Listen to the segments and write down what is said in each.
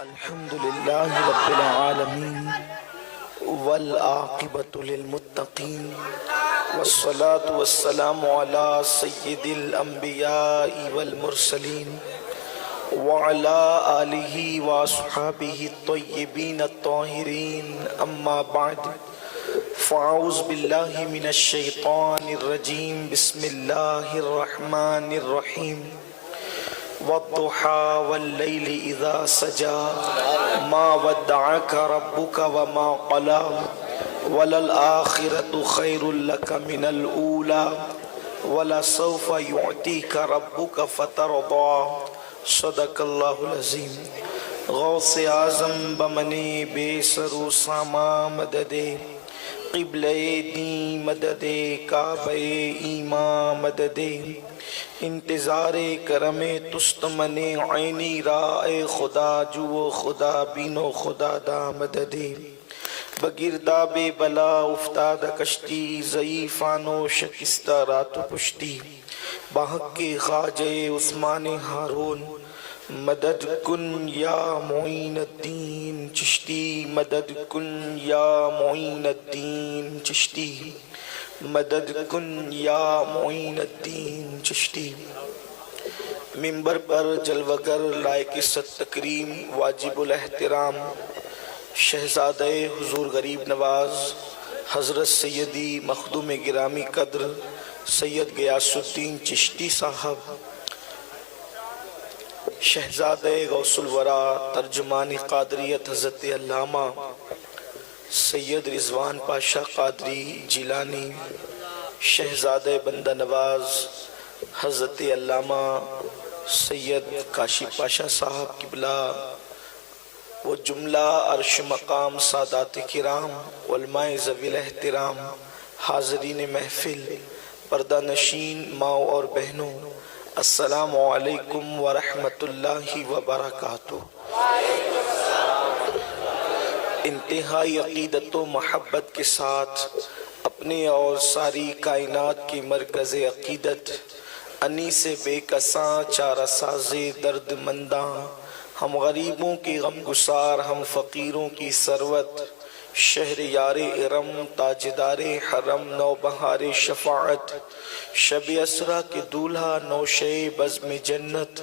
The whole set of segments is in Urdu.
الحمد لله رب العالمين والعاقبة للمتقين والصلاة والسلام على سيد الأنبياء والمرسلين وعلى آله وأصحابه الطيبين الطاهرين أما بعد فأعوذ بالله من الشيطان الرجيم بسم الله الرحمن الرحيم والضحى والليل إذا سجى ما ودعك ربك وما قلى وللآخرة خير لك من الأولى ولسوف يعطيك ربك فترضى صدق الله العظيم غوث اعظم بمنی بے سرو ساما مددے قبلِ دین مددے کعبہ ایمان مددے انتظار کرم تستمن عینی رائے خدا جو خدا بینو خدا دا مددے بگرداب بلا افتاد کشتی ضعیفانو شکستہ رات پشتی بحق کے خواجہ عثمان ہارون مدد کن یا معین الدین چشتی مدد کن یا معین الدین چشتی مدد کن یا معین الدین چشتی منبر پر جلوگر لائق ست تکریم واجب الاحترام شہزادہ حضور غریب نواز حضرت سیدی مخدوم گرامی قدر سید غیاث الدین چشتی صاحب شہزادہ غوث الورا ترجمان قادریت حضرت علامہ سید رضوان پاشا قادری جیلانی شہزادہ بندہ نواز حضرت علامہ سید کاشی پاشا صاحب قبلہ وہ جملہ عرش مقام سادات کرام علماء ذوی الاحترام حاضرین محفل پردہ نشین ماؤں اور بہنوں السلام علیکم ورحمۃ اللہ وبرکاتہ۔ انتہائی عقیدت و محبت کے ساتھ اپنے اور ساری کائنات کی مرکز عقیدت انیس بے کساں چارہ ساز درد منداں ہم غریبوں کی غم گسار ہم فقیروں کی ثروت شہر یار ارم تاجدار حرم نوبہار شفاعت شب اسرا کے دولہا نوشے بزم جنت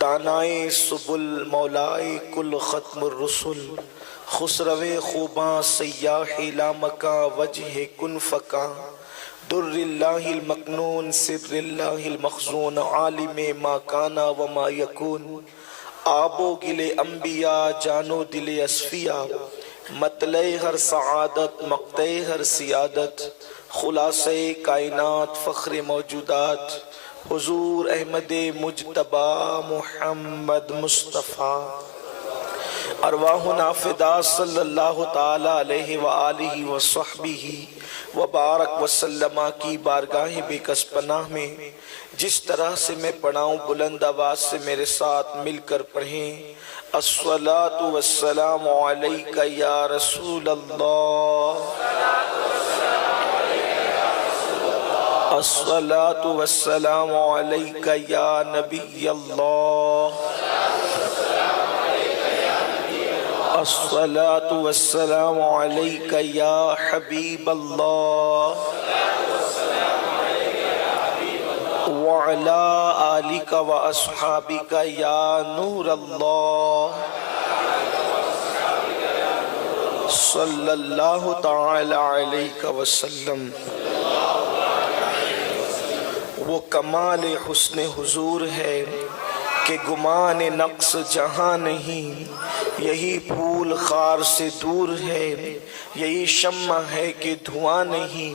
دانائے سبل مولائے کل ختم الرسل خسرو خوباں سیاح لامکاں وجہ کن فکاں در اللہ المکنون سر اللہ المخزون عالم ما کانا وما یکون آب و گل انبیاء جانو دل اصفیاء مطلع ہر سعادت مقطع ہر سیادت خلاصہ کائنات فخر موجودات حضور احمد مجتبی محمد مصطفیٰ ارواحنا فدا صلی اللہ تعالی علیہ وآلہ وصحبہ وبارک وسلم کی بارگاہ بے کس پناہ میں جس طرح سے میں پڑھاؤں بلند آواز سے میرے ساتھ مل کر پڑھیں الصلاة والسلام علیکہ یا رسول اللہ الصلاة والسلام علیکہ یا نبی اللہ الصلاة والسلام علیکہ یا حبیب اللہ وعلى آلك وأصحابك يا نور الله صلی اللہ تعالی علیہ وسلم۔ وہ کمال حسن حضور ہے کہ گمان نقص جہاں نہیں، یہی پھول خار سے دور ہے، یہی شمع ہے کہ دھواں نہیں،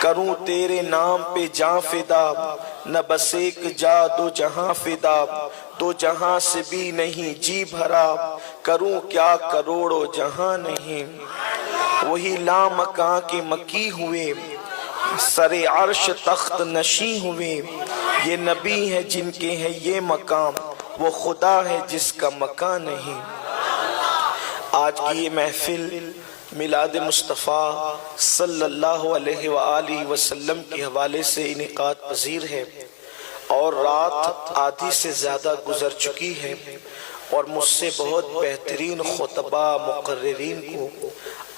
کروں تیرے نام پہ جاں فدا نہ بس ایک جا دو جہاں فدا، دو جہاں سے بھی نہیں جی بھرا، کروں کیا کروڑوں جہاں نہیں۔ وہی لامکاں کے مکی ہوئے سر عرش تخت نشیں ہوئے، یہ نبی ہے جن کے ہے یہ مقام، وہ خدا ہے جس کا مکان نہیں۔ آج کی یہ محفل میلاد مصطفیٰ صلی اللہ علیہ وآلہ وسلم کے حوالے سے انعقاد پذیر ہے اور رات آدھی سے زیادہ گزر چکی ہے اور مجھ سے بہت بہترین خطبہ مقررین کو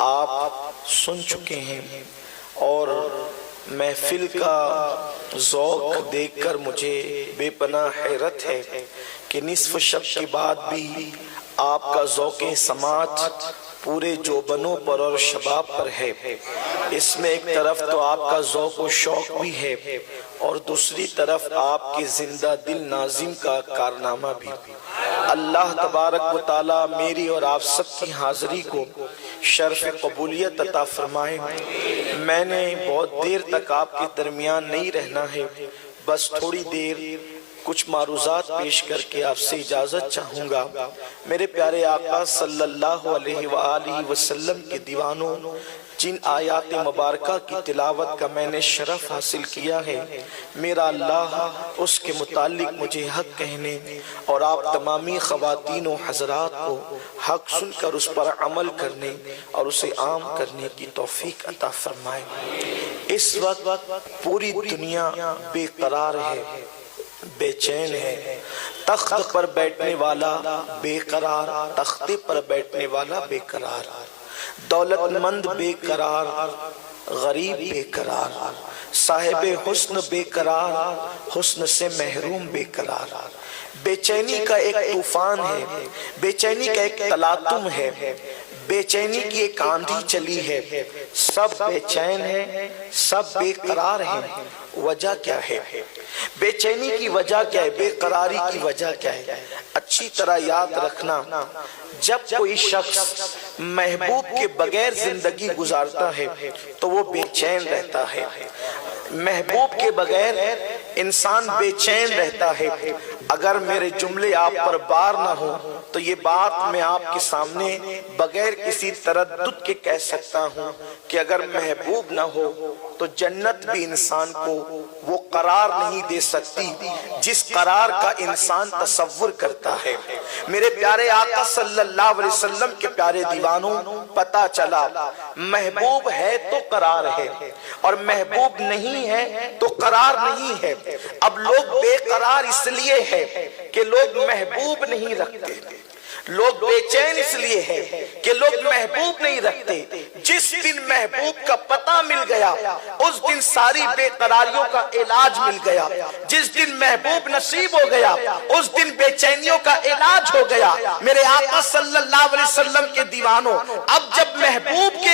آپ سن چکے ہیں، اور محفل کا ذوق دیکھ کر مجھے بے پناہ حیرت ہے کہ نصف شب کے بعد بھی آپ کا ذوق سماعت پورے جوبنوں پر اور شباب پر ہے۔ اس میں ایک طرف تو آپ کا ذوق و شوق بھی ہے، اور دوسری طرف آپ کے زندہ دل ناظم کا کارنامہ بھی۔ اللہ تبارک و تعالی میری اور آپ سب کی حاضری کو شرف قبولیت عطا فرمائے۔ میں نے بہت دیر تک آپ کے درمیان نہیں رہنا ہے، بس تھوڑی دیر کچھ معروضات پیش کر کے آپ سے اجازت چاہوں گا۔ میرے پیارے آقا صلی اللہ علیہ وآلہ وسلم کے دیوانوں، جن آیات مبارکہ کی تلاوت کا میں نے شرف حاصل کیا ہے، میرا اللہ اس کے متعلق مجھے حق کہنے اور آپ تمامی خواتین و حضرات کو حق سن کر اس پر عمل کرنے اور اسے عام کرنے کی توفیق عطا فرمائے۔ اس وقت پوری دنیا بے قرار ہے، بے چین ہے۔ تخت پر بیٹھنے والا بے قرار، تختے پر بیٹھنے والا بے قرار، دولت مند بے قرار، غریب بے قرار، صاحب حسن بے قرار، حسن سے محروم بے قرار۔ بے چینی کا ایک طوفان ہے، بے چینی کا ایک تلاطم ہے، بے چینی کی ایک آندھی چلی ہے، سب بے چین ہیں، سب بے قرار ہیں۔ وجہ کیا ہے؟ بے چینی کی وجہ کیا ہے؟ بے قراری کی وجہ کیا ہے؟ اچھی طرح یاد رکھنا، جب کوئی شخص محبوب کے بغیر زندگی گزارتا ہے تو وہ بے چین رہتا ہے۔ محبوب کے بغیر انسان بے چین رہتا ہے۔ اگر میرے جملے آپ پر بار نہ ہو تو یہ بات میں آپ کے سامنے بغیر کسی تردد کے کہہ سکتا ہوں کہ اگر محبوب نہ ہو تو جنت بھی انسان کو وہ قرار نہیں دے سکتی جس قرار کا انسان تصور کرتا ہے۔ میرے پیارے آقا صلی اللہ علیہ وسلم کے پیارے دیوانوں، پتہ چلا محبوب ہے تو قرار ہے، اور محبوب نہیں ہے تو قرار نہیں ہے۔ اب لوگ بے قرار اس لیے ہے کہ لوگ محبوب نہیں رکھتے، لوگ بے چین اس لیے ہے کہ لوگ محبوب نہیں رکھتے۔ جس دن محبوب کا پتہ مل گیا اس دن ساری بے قراریوں کا علاج مل گیا۔ جس دن محبوب نصیب ہو گیا اس دن بے چینیوں کا علاج ہو گیا۔ میرے آقا صلی اللہ علیہ وسلم کے دیوانوں، اب جب محبوب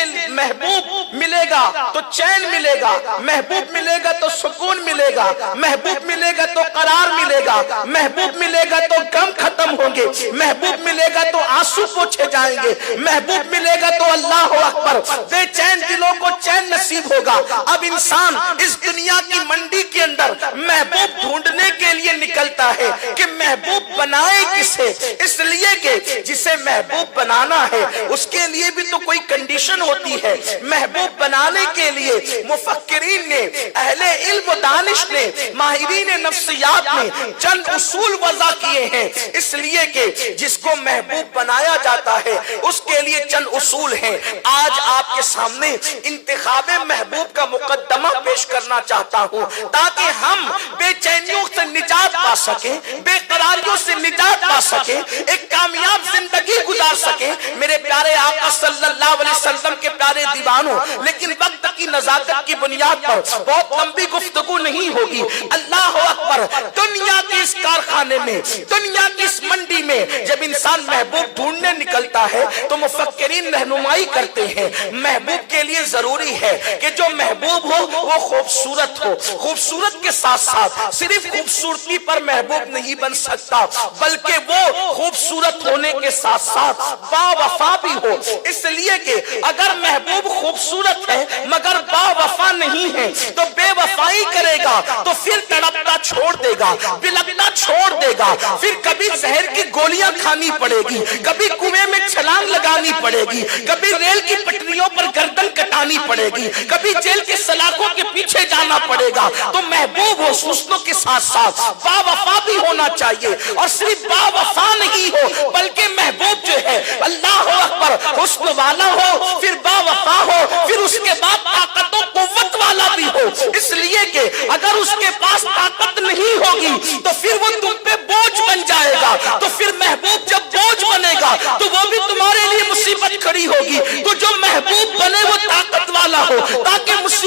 ملے گا تو چین ملے گا، محبوب ملے گا تو سکون ملے گا، محبوب ملے گا تو قرار ملے گا، محبوب ملے گا تو غم ختم ہوں گے، محبوب ملے گا تو آنسو پوچھے جائیں گے، محبوب ملے گا تو اللہ اکبر، بے چین دلوں کو چین نصیب ہوگا۔ اب انسان اس دنیا کی منڈی کے اندر محبوب ڈھونڈنے کے لیے نکلتا ہے کہ محبوب بنائے کسے، اس لیے کہ جسے محبوب بنانا ہے اس کے لیے بھی تو کوئی کنڈیشن ہوتی ہے۔ محبوب بنانے کے لیے مفکرین نے، اہل علم و دانش نے، ماہرین نفسیات نے چند اصول وضع کیے ہیں، اس لیے کہ جس کو محبوب بنایا جاتا ہے اس کے لیے چند اصول ہیں۔ آج آپ کے سامنے انتخاب محبوب کا مقدمہ پیش کرنا چاہتا ہوں تاکہ ہم بے چینیوں سے نجات پا سکیں، بے قراریوں سے نجات پا سکیں، ایک کامیاب زندگی گزار سکیں۔ میرے پیارے آقا صلی اللہ علیہ وسلم کے پیارے دیوانوں، لیکن وقت کی نزاکت کی بنیاد پر بہت لمبی گفتگو نہیں ہوگی۔ اللہ اکبر، دنیا کے اس کارخانے میں، دنیا کی اس منڈی میں جب انسان محبوب ڈھونڈنے نکلتا ہے تو مفکرین رہنمائی کرتے ہیں محبوب کے لیے ضروری ہے کہ جو محبوب ہو وہ خوبصورت ہو، خوبصورت کے ساتھ ساتھ صرف خوبصورتی پر محبوب نہیں بن سکتا بلکہ وہ خوبصورت ہونے کے ساتھ ساتھ با وفا بھی ہو۔ اس لیے کہ اگر محبوب خوبصورت ہے مگر با وفا نہیں ہے تو بے وفائی کرے گا تو پھر تڑپنا چھوڑ دے گا، بلکنا چھوڑ دے گا، پھر کبھی زہر کی گولیاں کھانی پڑے گی، کبھی کنویں میں چھلانگ لگانی پڑے گی، کبھی ریل کی پٹریوں پر گردن کٹانی پڑے گی، کبھی جیل کے سلاخوں کے پیچھے جانا پڑے گا۔ تو محبوب ہو حسنوں کے ساتھ ساتھ با وفا بھی ہونا چاہیے، اور صرف با وفا نہیں ہو بلکہ محبوب جو ہے اللہ اکبر حسن والا ہو، پھر با وفا ہو، پھر اس کے بعد طاقت و قوت والا بھی ہو۔ اس لیے کہ اگر اس کے پاس طاقت نہیں ہوگی تو پھر وہ تم پہ بوجھ بن جائے گا، تو پھر محبوب جب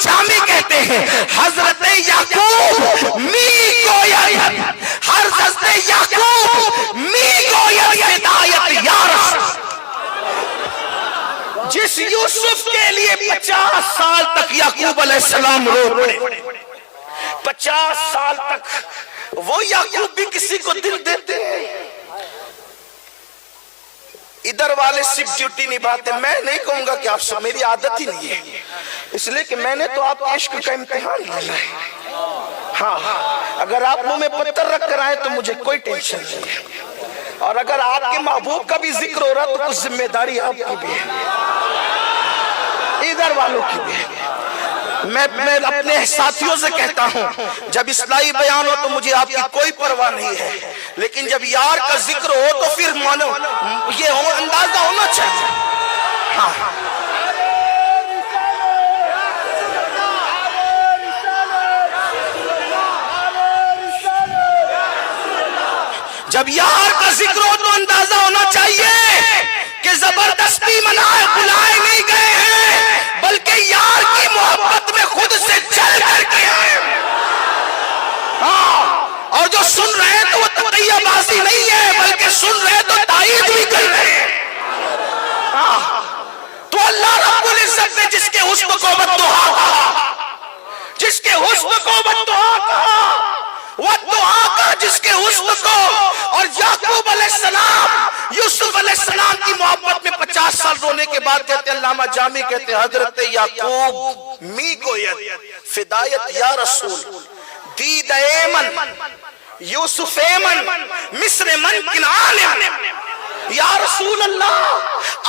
جامی کہتے ہیں حضرت یعقوب می گوید، حضرت یعقوب می گوید ہدایت یا رسول۔ جس یوسف کے لیے 50 سال تک یعقوب علیہ السلام رو پڑے، 50 سال تک وہ یعقوب بھی کسی کو دل دیتے ہیں، ادھر والے صرف ڈیوٹی نبھاتے۔ میں نہیں کہوں گا کہ آپ سے، میری عادت ہی نہیں ہے، اس لیے کہ میں نے تو آپ کے عشق کا امتحان لینا ہے۔ ہاں اگر آپ منہ میں پتھر رکھ کر آئے تو مجھے کوئی ٹینشن نہیں ہے، اور اگر آپ کے محبوب کا بھی ذکر ہو رہا تو کچھ ذمہ داری آپ کی بھی ہے، ادھر والوں کی بھی ہے۔ میں اپنے ساتھیوں سے کہتا ہوں جب اصلاحی بیان ہو تو مجھے آپ کی کوئی پرواہ نہیں ہے، لیکن جب یار کا ذکر ہو تو پھر مانو یہ اندازہ ہونا چاہیے۔ ہاں جب یار کا ذکر ہو تو اندازہ ہونا چاہیے کہ زبردستی منائے بلائے نہیں گئے ہیں، بلکہ یار کی محبت میں خود سے چل کر کے آئے۔ ہاں اور جو سن رہے ہیں تو وہ تقیہ بازی نہیں ہے، بلکہ سن رہے ہیں تو تائید بھی کر رہے ہیں۔ تو اللہ رب العزت نے جس کے حسن کو بددعا کہا، جس کے حسن کو بددعا کہا، وہ دعا کا جس کے حسن کو، اور یعقوب علیہ السلام یوسف علیہ السلام کی محبت میں 50 سال رونے کے بعد کہتے ہیں، علامہ جامی کہتے ہیں حضرت یعقوب می گوید فدایت یا رسول، دید ایمن یوسف ایمن مصر من کنعان، یا رسول اللہ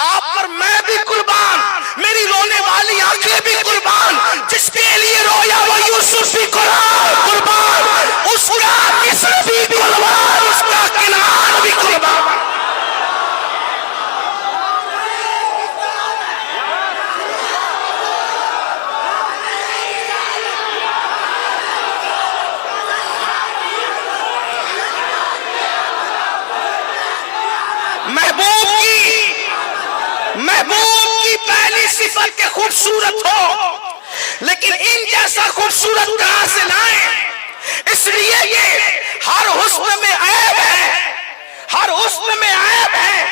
آپ پر میں بھی قربان، میری رونے والی آنکھیں بھی قربان، جس کے لیے رویا وہ یوسف بھی قربان، اس کا مصر بھی قربان، اس کا کنعان بھی قربان۔ محبوب کی پہلی صفت کے خوبصورت ہو، لیکن ان جیسا خوبصورت کہاں سے لائیں؟ اس لیے یہ ہر حسن میں عیب ہے، ہر حسن میں عیب ہے،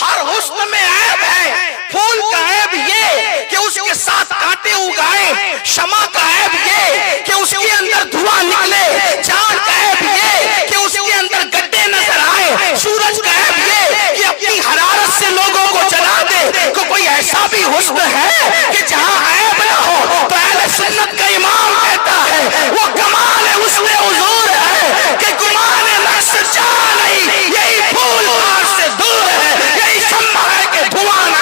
ہر حسن میں عیب ہے۔ پھول کا عیب یہ کہ اس کے ساتھ کانٹے اگائیں، شمع کا عیب یہ کہ اس کے اندر دھواں نکلے، چاند کا عیب یہ کہ اس کے اندر گڈھے نظر آئے، سورج کا عیب یہ کہ اپنی حرارت سے لوگوں کو جلا دے۔ کوئی ایسا بھی حسن ہے کہ جہاں عیب نہ ہو؟ تو اہل سنت کا امام کہتا ہے وہ کمال حسن حضور ہے کہ گمان نفس جا نہیں، یہی پھول خار سے دور ہے، یہی شمع ہے کہ دھواں نہ۔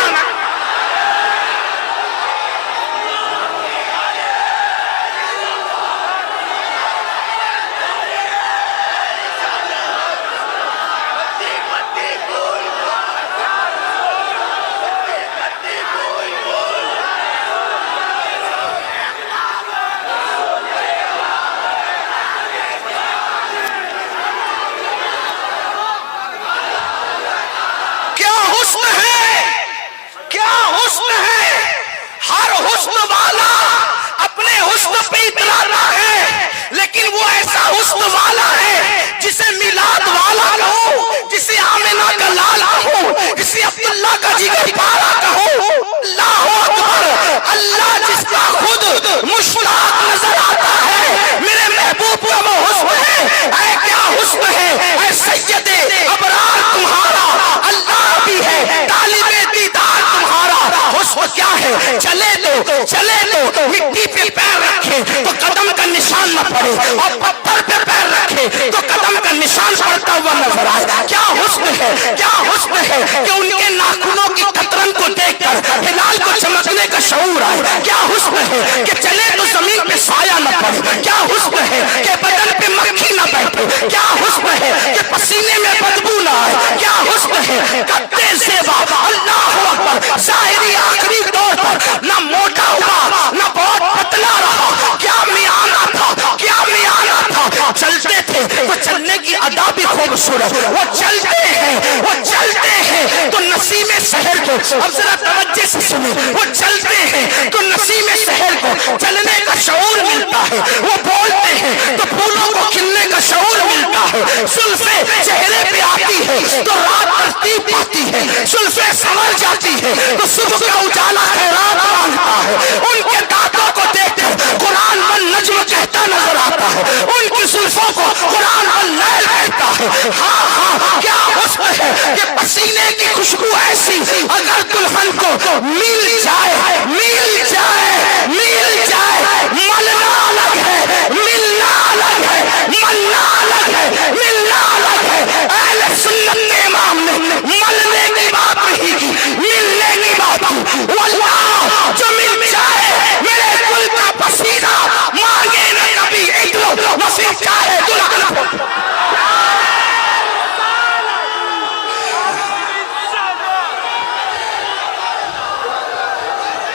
لیکن وہ ایسا حسن والا ہے جسے میلاد والا کہو، جسے آمنہ کا لالا کہو، جسے عبداللہ کا جگر پارا کہو۔ اللہ اکبر، اللہ جس کا خود مشتاق نظر آتا ہے، میرے محبوب کا وہ حسن ہے۔ اے کیا حسن ہے، اے سید ابرار تمہارا، اللہ بھی ہے طالب دیدار تمہارا۔ حسن کیا ہے؟ چلے تو مٹی پہ پیر رکھے تو قدم کا نشان نہ پڑے، اور پتھر پہ پیر رکھے تو قدم کا نشان پڑتا ہوا نظر آئے۔ کیا حسن ہے، کیا حسن ہے کہ ان کے ناخنوں کی قطرن کو دیکھ کر ہلال کو چمکنے کا شعور آئے۔ کیا حسن ہے کہ چلے تو زمین پہ سایہ نہ پڑے۔ کیا حسن ہے کہ بدن پہ مکھی نہ بیٹھے۔ کیا حسن ہے کہ پسینے میں بدبو نہ آئے۔ کیا حسن ہے قدِ زیبا، اللہ اکبر، ظاہری آخری طور پر نہ موٹا ہوا نہ بہت پتلا رہا۔ کیا میانہ تھا، کیا میانہ تھا، چلتے تھے تو چلنے کی ادا بھی خوبصورت، وہ چلتے ہیں تو نسیم سحر کو، اب ذرا توجہ سے سنیں، وہ چلتے ہیں تو نسیم سحر کو کو چلنے کا شعور ملتا ہے، وہ بولتے ہیں تو پھولوں کو کھلنے کا شعور ملتا ہے، زلفیں چہرے پہ آتی ہے تو رات ترتیب پاتی ہے، زلفیں سنور جاتی ہے تو صبح کا اجالا خیرات مانگتا ہے، ان کے دانتوں کو دیکھ کر قرآن والنجم کہتا نظر آتا ہے، ان کی زلفوں کو قرآن واللیل کہتا ہے۔ ہاں ہاں کیا حسن ہے کہ پسینے کی خوشبو ایسی اگر دلہن کو مل جائے ملنا الگ ہے، ملنا الگ ہے، ملنا الگ ہے، ملنا الگ ہے۔ اہل سنت کے امام نے ملنے کی بات نہیں کی، ملنے کی بات کی۔ واللہ جو مل جائے میرے دل کا پسینہ مانگے نہ کبھی ادلو نصیب چاہے دلہن کو۔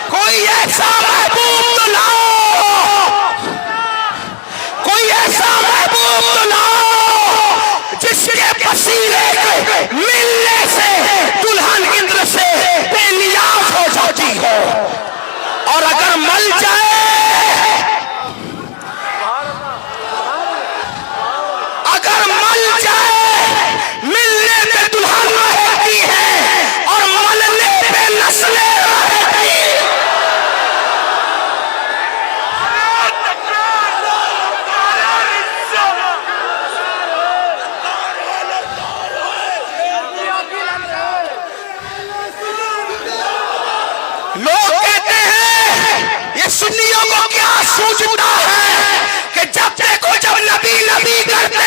کوئی ایسا محبوب تو لاؤ، کوئی ایسا محبوب تو لاؤ جس کے پسینے کے ملنے سے دلہن اندر سے بے نیاز ہو جاتی ہو، اور اگر مل جائے ملنے پہ دلہن رہتی ہے اور ملنے پہ نسلیں رہتی۔ لوگ کہتے ہیں یہ سنیوں کو کیا سوچتا ہے کہ جب دیکھو جب نبی نبی کرتے ہیں،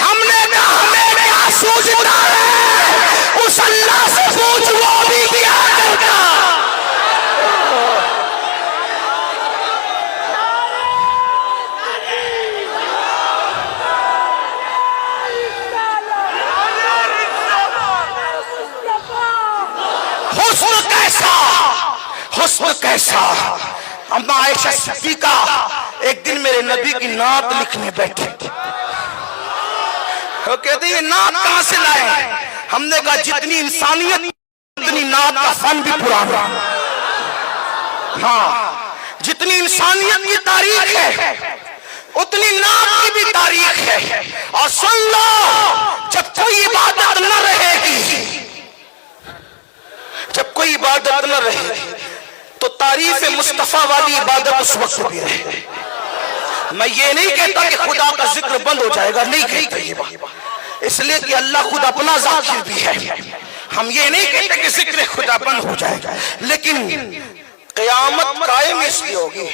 ہم نے کہا ہمیں کیا سوچتا ہے، اس اللہ سے پوچھ وہ بھی کیا کرتا۔ حسن کیسا۔ اما عائشہ صدیقہ ایک دن میرے نبی کی نعت لکھنے بیٹھے، وہ کہتے ہیں یہ نعت کہاں سے لائے؟ ہم نے کہا جتنی انسانیت اتنی نعت کا فن بھی پرانا۔ ہاں جتنی انسانیت کی تاریخ ہے اتنی نعت کی بھی تاریخ ہے۔ اور سن لو جب کوئی عبادت نہ رہے گی، جب کوئی عبادت نہ رہے تو تعریف مصطفیٰ والی عبادت اس وقت بھی رہے۔ میں یہ نہیں کہتا کہ خدا کا ذکر بند ہو جائے گا، نہیں کہتا یہ بات، اس لیے کہ اللہ خود اپنا ذاکر بھی ہے۔ ہم یہ نہیں کہتے کہ ذکر خدا بند ہو جائے گا، لیکن قیامت قائم اس لیے ہوگی۔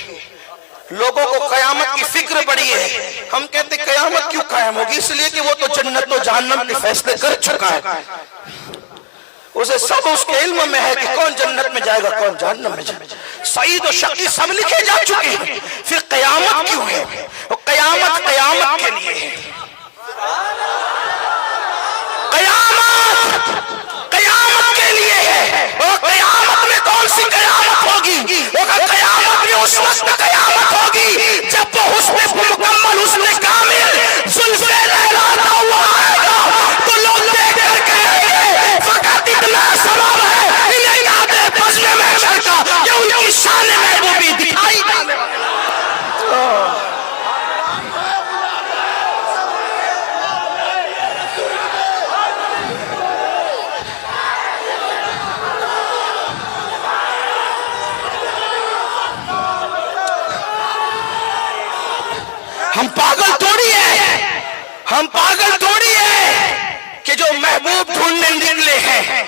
لوگوں کو قیامت کی فکر پڑی ہے، ہم کہتے قیامت کیوں قائم ہوگی؟ اس لیے کہ وہ تو جنت و جہنم کے فیصلے کر چکا ہے، اسے سب اس کے علم میں ہے کہ کون جنت میں جائے گا کون جہنم میں جائے گا، سعید و شقی سب لکھے جا چکے ہیں۔ پھر قیامت کیوں ہے؟ وہ قیامت کے لیے ہے۔ قیامت کے لیے ہے۔ وہ قیامت میں کون سی قیامت ہوگی؟ وہ قیامت میں اس وقت قیامت ہوگی جب وہ حسن مکمل حسن کامل زلف لہراتا ہوا آئے گا تو لوگ دیکھ کر کہیں گے فقط اتنا سبب ہے انہیں یاد ہے فضل محشر کا کہ ان کی شان محبوبی دکھائی جانے والی۔ ہم پاگل تھوڑی ہے کہ جو محبوب ڈھونڈنے نکلے ہیں۔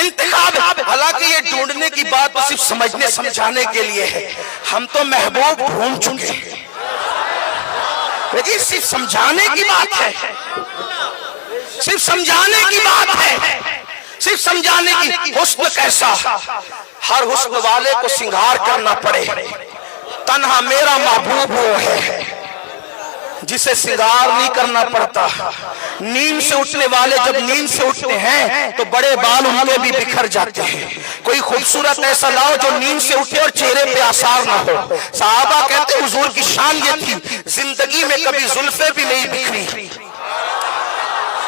انتخاب، حالانکہ یہ ڈھونڈنے کی بات تو صرف سمجھنے سمجھانے کے لیے ہے، ہم تو محبوب ڈھونڈ چکے ہیں، لیکن صرف سمجھانے کی بات ہے، صرف سمجھانے کی بات ہے، صرف سمجھانے کی۔ حسن کیسا؟ ہر حسن والے کو سنگھار کرنا پڑے، تنہا میرا محبوب وہ ہے جسے سنگار نہیں کرنا پڑتا۔ نیند سے اٹھنے والے جب نیند سے اٹھتے ہیں تو بڑے بال ان کے بھی بکھر جاتے ہیں۔ کوئی خوبصورت ایسا لاؤ جو نیند سے اٹھے اور چہرے پہ آثار نہ ہو۔ صحابہ کہتے حضور کی شان یہ تھی زندگی میں کبھی زلفیں بھی نہیں بکھری،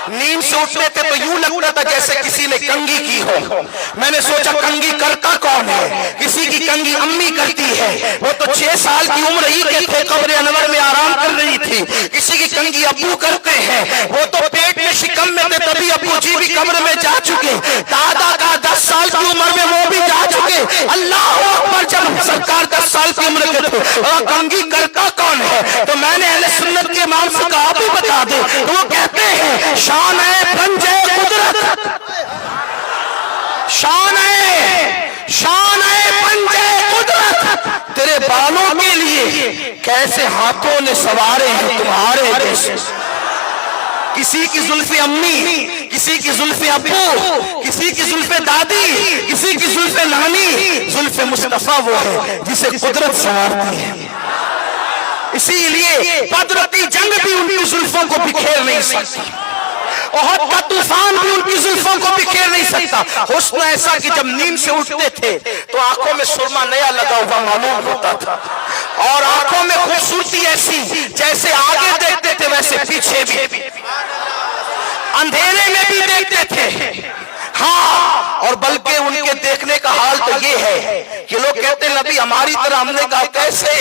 نیند سے اٹھتے تھے تو یوں لگتا تھا جیسے کسی نے کنگھی کی ہو۔ میں نے سوچا کنگھی کرتا کون ہے؟ کسی کی کی کنگھی امی کرتی ہے، وہ تو 6 سال کی عمر ہی کے تھے، قبر انور میں آرام کر رہی تھی۔ کسی کی کنگھی ابو کرتے ہیں، وہ تو پیٹ میں شکم میں تھے تبھی ابو جی بھی قبر میں جا چکے، دادا کا 10 سال کی عمر میں وہ بھی جا چکے۔ اللہ اکبر، جب سرکار 10 سال کی عمر کے تھے اور کنگھی کرتا کون ہے؟ تو میں نے اہل سنت کے امام سے کہا بھی بتا دے، تو وہ کہتے ہیں شان ہے پنجے قدرت، شان ہے پنجے قدرت، تیرے بالوں کے لیے کیسے ہاتھوں نے سوارے ہیں تمہارے جیسے۔ کسی کی زلف امی، کسی کی زلف ابو، کسی کی زلف دادی، کسی کی زلف نانی، زلف مصطفیٰ وہ ہے جسے قدرت سوارتی ہے۔ اسی لیے قدرتی جنگ بھی ان کی زلفوں کو بکھیر نہیں سکتی، احد کا طوفان بھی ان کی زلفوں کو بکھیر نہیں سکتا۔ حسن ایسا کہ جب نیند سے اٹھتے تھے تو آنکھوں میں سرما نیا لگا ہوا معلوم ہوتا تھا، اور آنکھوں میں خوبصورتی ایسی جیسے آگے دیکھتے تھے ویسے پیچھے بھی، اندھیرے میں بھی دیکھتے تھے۔ ہاں، اور بلکہ ان کے دیکھنے کا حال تو یہ ہے کہ لوگ کہتے ہیں نبی ہماری طرح، ہم نے کہا کیسے؟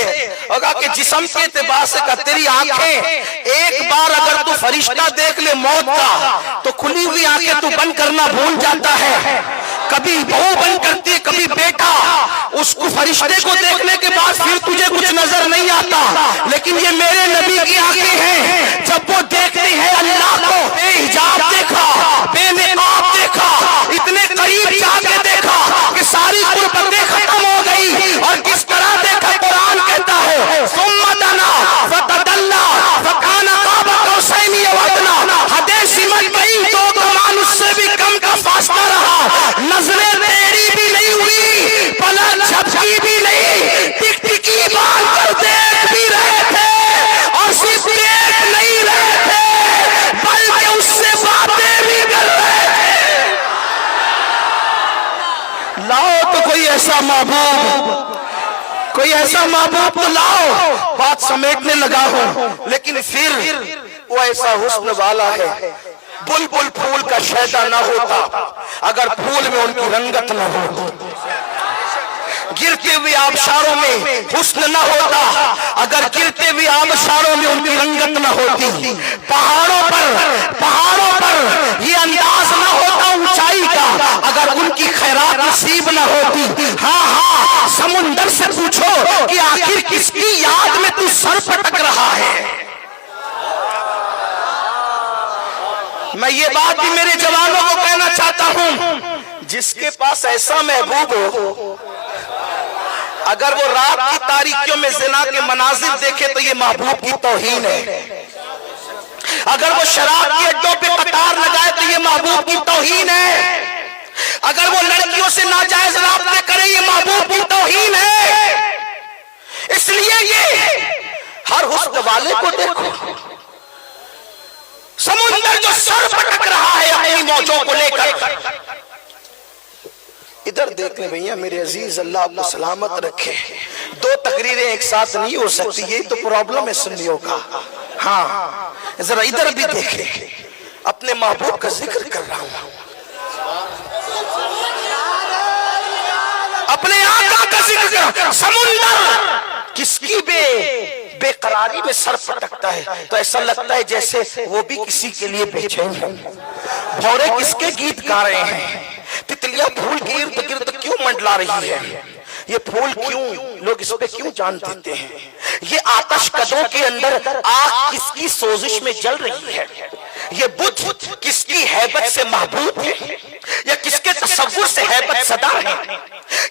اور کہا کہ جسم کے اعتبار سے، کہا تیری آنکھیں ایک بار اگر تو فرشتہ دیکھ لے موت کا تو کھلی ہوئی آنکھیں تو بند کرنا بھول جاتا ہے، کبھی بہو بند کرتی ہے کبھی بیٹا، اس کو فرشتے کو دیکھنے کے بعد پھر تجھے کچھ نظر نہیں آتا، لیکن یہ میرے نبی کی آنکھیں ہیں، جب وہ دیکھتے ہیں اللہ کو، بے حجاب دیکھا، بے نقاب دیکھا، اتنے قریب جا کے دیکھا کہ ساری قربتیں ختم ہو گئی، اور کس طرح دیکھا قرآن کہتا ہے ثم دنا فتدلا فکان قاب قوسین او ادنی، حدیں سمٹ گئی، دو کمان اس سے بھی کم کا فاصلہ رہا، نظریں تیری بھی نہیں ہوئی، پلک جھپکی بھی نہیں، ٹک ٹکی باندھ کر دیکھ بھی رہے تھے، اور صرف دیکھ نہیں رہے تھے بلکہ اس سے باتیں بھی کر رہے تھے۔ لاؤ تو کوئی ایسا محبوب، کوئی ایسا محبوب تو لاؤ، بات سمیٹنے لگا ہوں، لیکن پھر وہ ایسا حسن والا ہے، بلبل پھول کا شیدا نہ ہوتا اگر پھول میں ان کی رنگت نہ ہو، گرتے ہوئے آبشاروں میں حسن نہ ہوتا اگر گرتے ہوئے آبشاروں میں ان کی رنگت نہ ہوتی، پہاڑوں پر یہ انداز نہ ہوتا اونچائی کا اگر ان کی خیرات نصیب نہ ہوتی۔ ہاں، سمندر سے پوچھو کہ آخر کس کی یاد میں تو سر پٹک رہا ہے۔ میں یہ بات بھی میرے جوانوں کو کہنا چاہتا ہوں، جس کے پاس ایسا محبوب ہو، اگر وہ رات کی تاریکیوں میں زنا کے مناظر دیکھے تو یہ محبوب کی توہین ہے، اگر وہ شراب کے اڈوں پہ قطار لگائے تو یہ محبوب کی توہین ہے، اگر وہ لڑکیوں سے ناجائز رابطے کرے یہ محبوب کی توہین ہے۔ اس لیے یہ ہر حسن والے کو دیکھو، سمندر جو سر پٹک رہا ہے اپنی موجوں کو لے کر، ادھر دیکھنے بھئیہ میرے عزیز، اللہ آپ کو سلامت رکھے۔ 2 تقریریں ایک ساتھ نہیں ہو سکتی، یہی تو پرابلم ہے سنیوں کا۔ ہاں، ذرا ادھر بھی دیکھیں، اپنے محبوب کا ذکر کر رہا ہوں، اپنے آقا کا ذکر کر رہا ہوں۔ سمندر کس کی بے قراری میں سر پٹکتا ہے تو ایسا لگتا ہے جیسے وہ بھی کسی کے لیے بے چین ہے۔ بھورے کس کے گیت گا رہے ہیں، تتلیاں پھول کے ارد گرد کیوں منڈلا رہی ہے، یہ پھول کیوں لوگ اس پہ کیوں جان دیتے ہیں، یہ آتش کدوں کے اندر آگ کس کی سوزش میں جل رہی ہے، یہ بت کس کی ہیبت سے محبوب ہے یا کس کے تصور سے ہیبت زدہ ہے،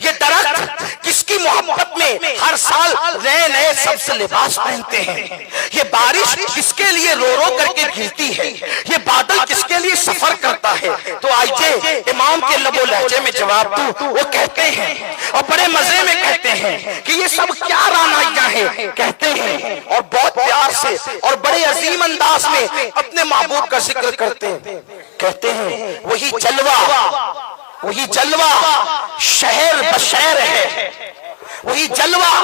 یہ درخت کس کی محبت میں ہر سال نئے نئے سبز لباس پہنتے ہیں، یہ بارش کس کے لیے رو رو کر کے گرتی ہے، یہ بادل کس کے لیے سفر کرتا ہے۔ تو آئیے امام کے لب و لہجے میں جواب دوں، وہ کہتے ہیں اور بڑے مزے میں کہتے ہیں کہ یہ سب کیا رانائیاں ہیں، کہتے ہیں اور بہت پیار سے اور بڑے عظیم انداز میں اپنے محبوب کا ذکر کرتے ہیں، کہتے ہیں وہی جلوہ شہر بشہر ہے، وہی جلوہ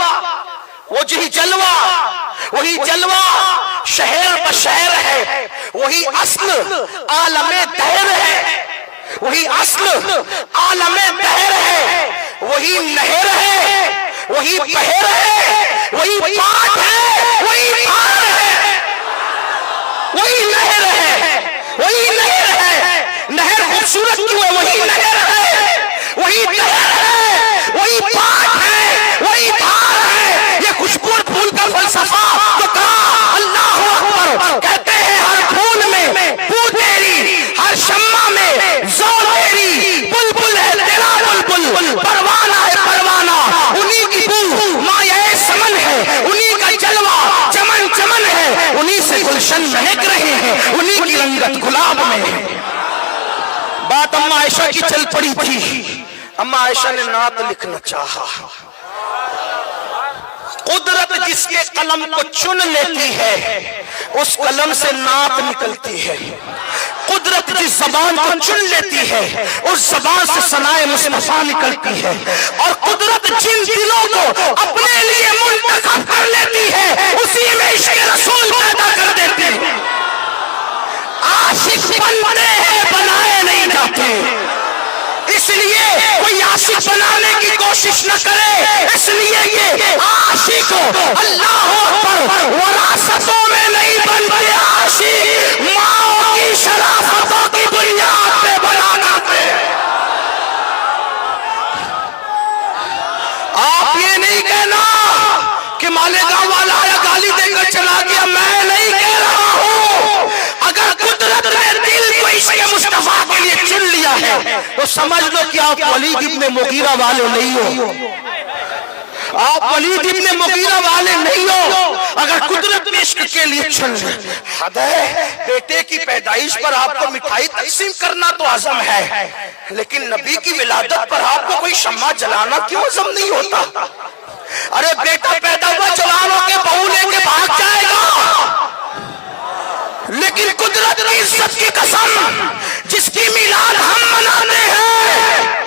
شہر بشہر ہے، وہی اصل عالم دہر ہے، وہی اصل عالم دہر ہے، وہی نہر ہے وہی بہر ہے، وہی پاک ہے، وہی دھار ہے، وہی نہر ہے، وہی نہر ہے۔ نہر خوبصورت کیوں ہے؟ وہی نہر ہے، وہی نہر ہے، وہی پاک ہے، وہی دھار ہے۔ یہ خوشبو اور پھول کا فلسفہ تو کہا اللہ اکبر۔ کہتے ہیں ہر پھول میں بو تیری، ہر شمع میں ذو تیری، بلبل ہے تیرا بلبل، پروانہ ہے پروانہ انہی کی بو، مایہ سمن ہے انہی کا جلوہ، چمن چمن ہے انہی سے گلشن مہک رہے ہیں، انہی کی رنگت گلاب میں ہے۔ بات اما عائشہ کی چل پڑی تھی، اما عائشہ نے نعت لکھنا چاہا۔ قدرت جس کے قلم کو چن لیتی ہے اس قلم سے نعت نکلتی ہے، قدرت جس زبان کو چن لیتی ہے اس زبان سے ثنائے مصطفیٰ نکلتی ہے، اور قدرت جن دلوں کو اپنے لیے منتخب کر لیتی ہے اسی میں عشق رسول پیدا کر دیتی ہے۔ عاشق بنتے ہیں بنائے نہیں جاتے، اس لیے کوئی عاشق بنانے کی کوشش نہ کرے، اس لیے یہ عاشق اللہ اکبر وراثتوں میں نہیں بنتے، عاشق ماں کی شرافتوں کی بنیاد پہ بنانا ہے۔ آپ یہ نہیں کہنا کہ مالیگاؤں والا آیا گالی دے کر چلا گیا، میں نہیں کہہ رہا ہوں۔ اگر قدرت نے دل کو عشق مصطفیٰ کے لیے چن لیا ہے تو سمجھ لو کہ آپ ولید ابن مغیرہ والے نہیں ہو، آپ ولید ابن مغیرہ والے نہیں ہو اگر قدرت نے عشق کے لیے چن لیا۔ حد ہے، بیٹے کی پیدائش پر آپ کو مٹھائی تقسیم کرنا تو عزم ہے، لیکن نبی کی ولادت پر آپ کو کوئی شمع جلانا کیوں عزم نہیں ہوتا؟ ارے بیٹا پیدا ہوا جوان ہو کے بہو لے کے بھاگ جائے گا، لیکن قدرت کی عزت کی قسم جس کی میلاد ہم مناتے ہیں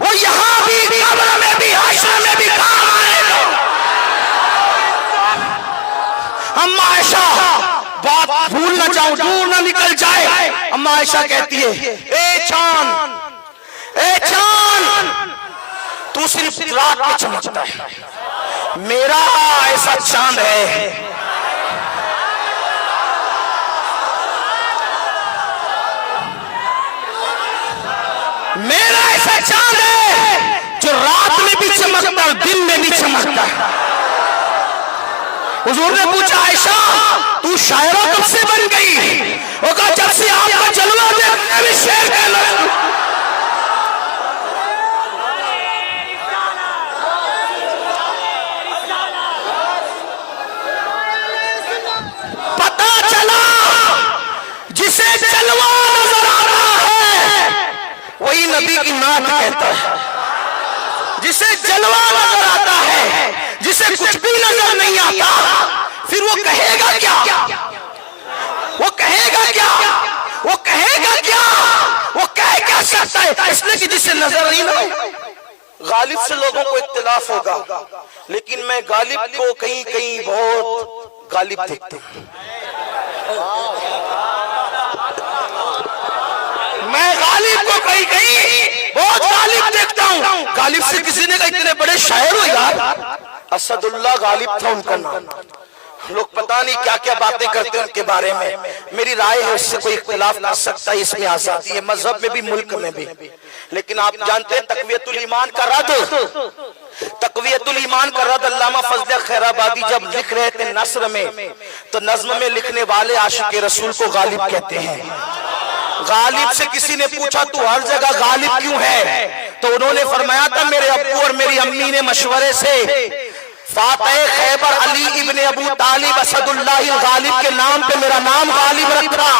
وہ یہاں بھی قبر میں بھی حشر میں بھی کام آئے گا۔ اما عائشہ بات بھول نہ جاؤں، دور نہ نکل جائے، اما عائشہ کہتی ہے اے چاند، اے چاند تو صرف رات میں چمکتا ہے، میرا ایسا چاند ہے میرا ایسا چاند ہے جو رات میں بھی چمکتا اور دن میں بھی چمکتا ہے۔ حضور نے پوچھا عائشہ تو شاعرہ کب سے بن گئی؟ وہ کہا جب سے آپ کا جلوہ دیکھنے بھی شعر ہے لگا۔ پتا چلا جسے جلوہ نظر آ رہا ہے وہی نبی کی نعت کہتا ہے، جسے جلوہ نظر آتا ہے، جسے کچھ بھی نظر نہیں آتا پھر وہ کہے گا کیا؟ وہ کہے گا کیا؟ وہ کہے گا کیا؟ وہ کہہ کیا سکتا ہے؟ اس لیے کہ جسے نظر نہیں آئے۔ غالب سے لوگوں کو اختلاف ہوگا، لیکن میں غالب کو کہیں کہیں بہت غالب دیکھتے ہیں، میں غالب کو کہیں کہیں بہت غالب دیکھتا ہوں۔ غالب سے کسی نے کہا اتنے بڑے شاعر ہو یار، اسد اللہ غالب تھا ان کا نام۔ لوگ پتہ نہیں کیا کیا باتیں کرتے ہیں ان کے بارے میں، میری رائے ہے اس سے کوئی اختلاف کر سکتا ہے، اس میں آزادی ہے، مذہب میں بھی ملک میں بھی، لیکن آپ جانتے ہیں تقویت الایمان کا رد، تقویت الایمان کا رد علامہ فضل خیر آبادی جب لکھ رہے تھے نثر میں تو نظم میں لکھنے والے عاشق رسول کو غالب کہتے ہیں۔ غالب سے کسی نے پوچھا تو ہر جگہ غالب کیوں ہے؟ تو انہوں نے فرمایا تھا میرے ابو اور میری امی نے مشورے سے فاتح خیبر علی ابن ابو طالب اسد اللہ غالب کے نام پہ میرا نام غالب رکھا،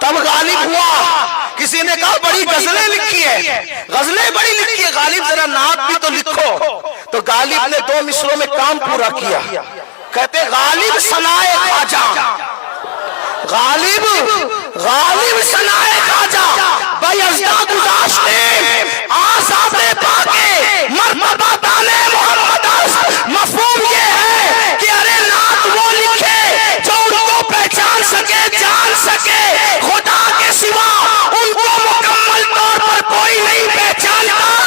تب غالب ہوا۔ کسی نے کہا بڑی غزلیں لکھی ہے، غزلیں بڑی لکھی ہے، غالب ذرا نعت بھی تو لکھو۔ تو غالب نے 2 مصروں میں کام پورا کیا، کہتے غالب ثنائے خواجہ، غالب ثنائے خواجہ بیضا گذاشتے آزاد پاکے مرتبہ دانے محمد است۔ مفہوم یہ ہے کہ ارے نعت وہ لکھے جو ان کو پہچان سکے، جان سکے، خدا کے سوا ان کو مکمل طور پر کوئی نہیں پہچانتا۔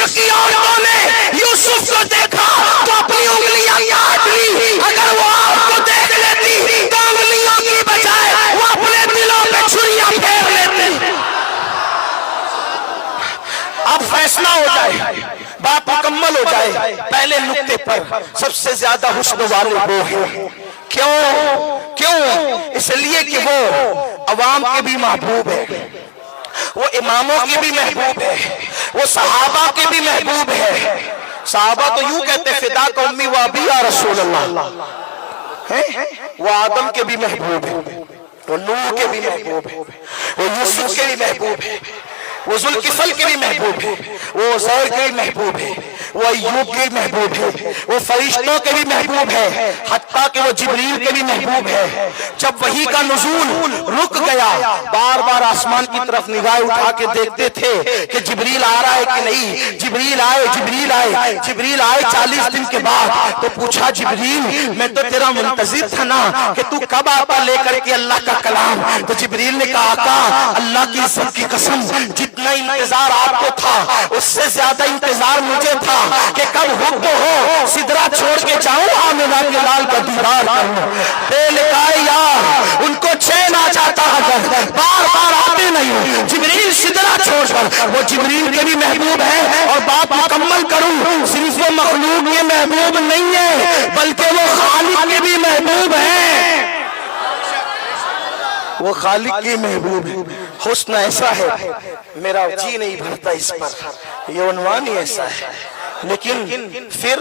مصر کی عورتوں نے یوسف کو دیکھا تو اپنی انگلیاں کاٹ لی. اگر وہ آپ کو دیکھ لیتی تو انگلیوں کی بجائے وہ اپنے دلوں پہ چھریاں پھیر لیتی. اب فیصلہ ہو جائے, بات مکمل ہو جائے. پہلے نقطے پر سب سے زیادہ حسن والے وہ ہیں. کیوں؟ اس لیے کہ وہ عوام کے بھی محبوب ہے, وہ اماموں کے بھی محبوب ہے, وہ صحابہ کے بھی محبوب ہے. صحابہ تو یوں کہتے فدا کا امی و ابی یا رسول اللہ. وہ آدم کے بھی محبوب ہے, وہ نوح کے بھی محبوب ہے, وہ یوسف کے بھی محبوب ہے, وہ ذوالکفل کے بھی محبوب ہے, وہ عزیر کے بھی محبوب ہے, وہ ایوب کے بھی محبوب ہے, وہ فرشتوں کے بھی محبوب ہے, حتیٰ کہ وہ جبریل کے بھی محبوب ہے. جب وحی کا نزول رک گیا, بار بار آسمان کی طرف نگاہ اٹھا کے دیکھتے تھے کہ جبریل آ رہا ہے کہ نہیں. جبریل آئے 40 دن کے بعد. تو پوچھا جبریل میں تو تیرا منتظر تھا نا کہ تو کب آتا لے کر کے اللہ کا کلام. تو جبریل نے کہا آقا اللہ کی عزت کی قسم جتنا انتظار آپ کو تھا اس سے زیادہ انتظار مجھے تھا کہ کب حکم ہو سدرا چھوڑ کے جاؤں آمنہ کے لال کا دیدار کروں. دل کا یار ان کو چین آ جاتا اگر بار بار آتے نہیں. جبریل سدرا چھوڑ کر, وہ جبریل کے بھی محبوب ہے. اور بات مکمل کروں, صرف وہ مخلوق کے محبوب نہیں ہے بلکہ وہ خالق کے بھی محبوب ہے. وہ خالق کی محبوب ہے. حسن ایسا ہے میرا جی نہیں بھرتا اس پر, یہ عنوان ہی ایسا ہے. لیکن پھر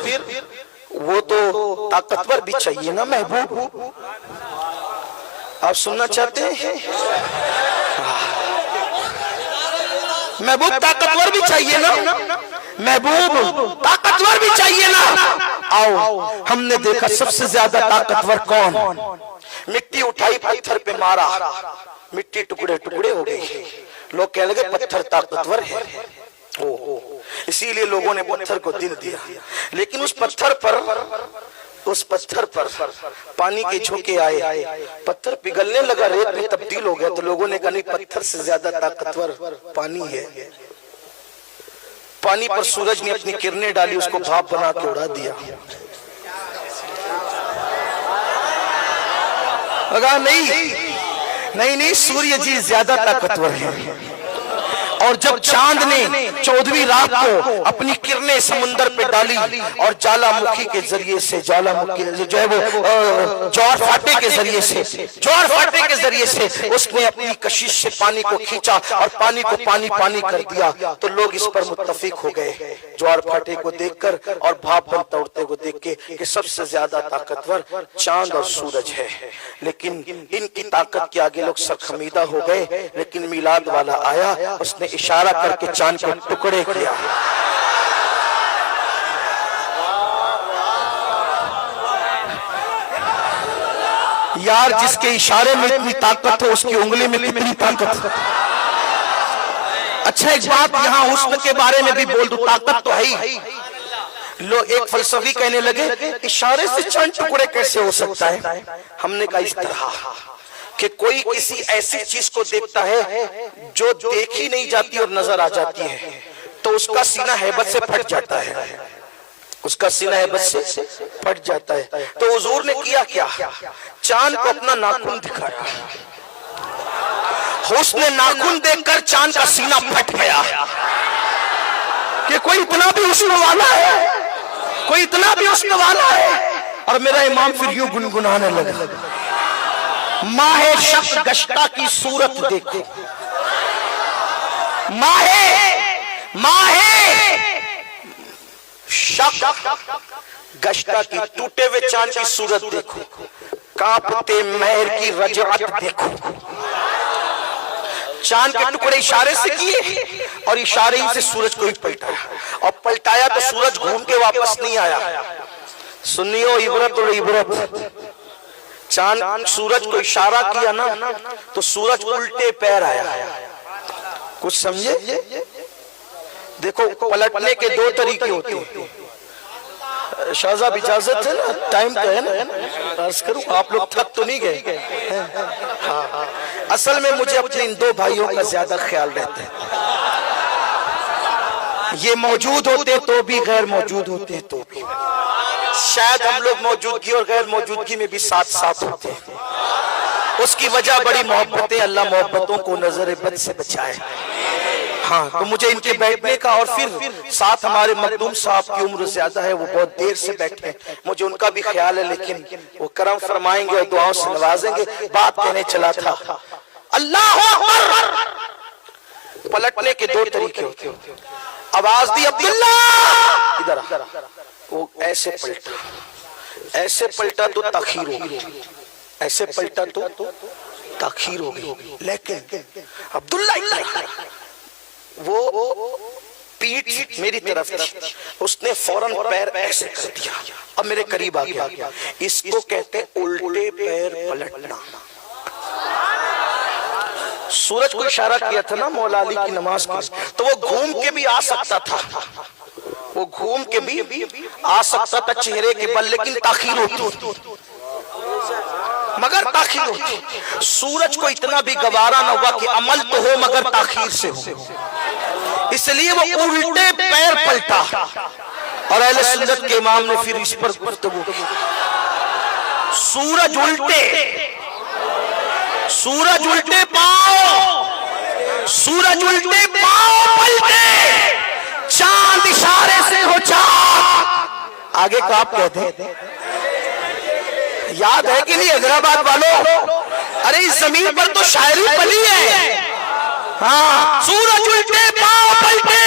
وہ تو طاقتور بھی چاہیے نا محبوب. آپ سننا چاہتے ہیں؟ محبوب طاقتور بھی چاہیے نا, محبوب طاقتور بھی چاہیے نا. آؤ ہم نے دیکھا سب سے زیادہ طاقتور کون. مٹی اٹھائی پتھر پہ مارا, مٹی ٹکڑے ٹکڑے ہو گئی. لوگ کہنے لگے پتھر طاقتور ہے, اسی لیے لوگوں نے پتھر کو دل دیا. لیکن اس پتھر پر پانی کے جھونکے آئے, پتھر پگھلنے لگا, ریت میں تبدیل ہو گیا. تو لوگوں نے کہا نہیں پتھر سے زیادہ طاقتور پانی ہے. پانی پر سورج نے اپنی کرنیں ڈالی, اس کو بھاپ بنا کے اڑا دیا. نہیں سوریہ جی زیادہ طاقتور ہے. اور جب چاند نے 14ویں رات کو اپنی کرنیں سمندر پہ ڈالی اور جالا مکھی کے ذریعے سے جو ہے وہ جوار فاٹے کے ذریعے سے اس نے اپنی کشش سے پانی کو کھینچا اور پانی کو پانی کر دیا. تو لوگ اس پر متفق ہو گئے جوار فاٹے کو دیکھ کر اور بھاپ بنتا اڑتے کو دیکھ کے کہ سب سے زیادہ طاقتور چاند اور سورج ہے. لیکن ان کی طاقت کے آگے لوگ سرخمیدہ ہو گئے. لیکن میلاد والا آیا, اس نے اشارہ کر کے چاند کو ٹکڑے کیا. یار جس کے اشارے میں اتنی طاقت ہو اس کی انگلی میں کتنی طاقت. اچھا ایک بات یہاں حسن کے بارے میں بھی بول دوں, طاقت تو ہے ہی. لوگ ایک فلسفی کہنے لگے اشارے سے چاند ٹکڑے کیسے ہو سکتا ہے. ہم نے کہا اس طرح کہ کوئی کسی ایسی چیز کو دیکھتا ہے جو دیکھی نہیں جاتی اور نظر آ جاتی ہے تو اس کا سینہ ہیبت سے پھٹ جاتا ہے. تو حضور نے کیا چاند کو اپنا ناخن دکھایا. حسن ناخن دیکھ کر چاند کا سینہ پھٹ گیا کہ کوئی اتنا بھی حسن والا ہے. اور میرا امام پھر یوں گنگنانے لگا, ماہ شق گشتہ کی صورت دیکھو, ماہ شق گشتہ کی ٹوٹے ہوئے چاند کی صورت دیکھو, کانپتے مہر کی رجعت دیکھو. چاند کے ٹکڑے اشارے سے کیے اور اشارے ہی سے سورج کو ہی پلٹایا, اور پلٹایا تو سورج گھوم کے واپس نہیں آیا. سنیو عبرت اور عبرت, چاند سورج کو اشارہ کیا نا تو سورج الٹے پیر آیا. کچھ سمجھے؟ دیکھو پلٹنے کے دو طریقے ہوتے ہیں. شاہ صاحب اجازت ہے نا, ٹائم تو ہے نا, عرض کروں آپ لوگ تھک تو نہیں گئے؟ اصل میں مجھے اپنے ان دو بھائیوں کا زیادہ خیال رہتا ہے. یہ موجود ہوتے تو بھی غیر موجود ہوتے تو بھی شاید ہم لوگ موجودگی اور غیر موجودگی میں بھی ساتھ ساتھ ہوتے ہیں. اس کی وجہ بڑی محبتیں. اللہ محبتوں کو نظر بد سے بچائے. ہاں تو مجھے ان کے بیٹھنے کا اور پھر ساتھ ہمارے مخدوم صاحب کی عمر زیادہ ہے, وہ بہت دیر سے بیٹھے ہیں, مجھے ان کا بھی خیال ہے, لیکن وہ کرم فرمائیں گے اور دعاؤں سے نوازیں گے. بات کہنے چلا تھا, اللہ اکبر پلٹنے کے دو طریقے ہوتے ہیں. آواز دی عبداللہ ادھر آ, وہ ایسے پلٹا تو تاخیر ہوگی, ایسے پلٹا تو تاخیر ہوگی. لیکن عبداللہ ادھر, وہ پیٹھ میری طرف تھی, اس نے فوراً پیر ایسے کر دیا, اب میرے قریب آ گیا. اس کو کہتے ہیں الٹے پیر پلٹنا. سورج کو اشارہ کیا تھا نا مولا علی کی نماز کی, تو وہ گھوم کے بھی آ سکتا تھا, وہ گھوم کے بھی آ سکتا تھا چہرے کے بل, لیکن تاخیر ہوتی, مگر تاخیر ہوتی. سورج کو اتنا بھی گوارا نہ ہوا کہ عمل تو ہو مگر تاخیر سے ہو, اس لیے وہ الٹے پیر پلٹا. اور اہل سنت کے امام نے پھر اس پر گفتگو کی. سورج الٹے پاؤں, سورج الٹے پاؤں پلٹے, چاند اشارے سے ہو چاک. آگے کا آپ کہتے ہیں, یاد ہے کہ نہیں حیدرآباد والوں؟ ارے اس زمین پر تو شاعری پلی ہے. ہاں, سورج الٹے پاؤں پلٹے,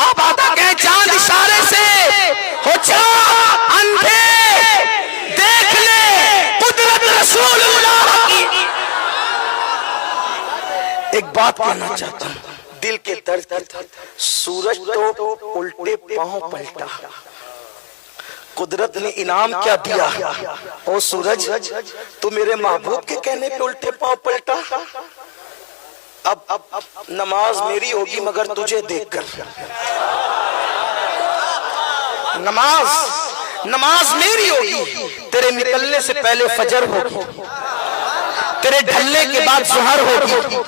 آپ آتا کہیں چاند اشارے سے ہو چاک. اندھے دیکھ لے قدرت رسول اللہ کی. ایک بات کہنا چاہتا ہوں دل کے درد کی طرح, سورج تو الٹے پاؤں پلٹا, قدرت نے انعام کیا دیا. او سورج, تو میرے محبوب کے کہنے پہ الٹے پاؤں پلٹا. اب نماز میری ہوگی مگر تجھے دیکھ کر. نماز میری ہوگی, تیرے نکلنے سے پہلے فجر ہوگی, تیرے ڈھلنے کے بعد ظہر ہوگی,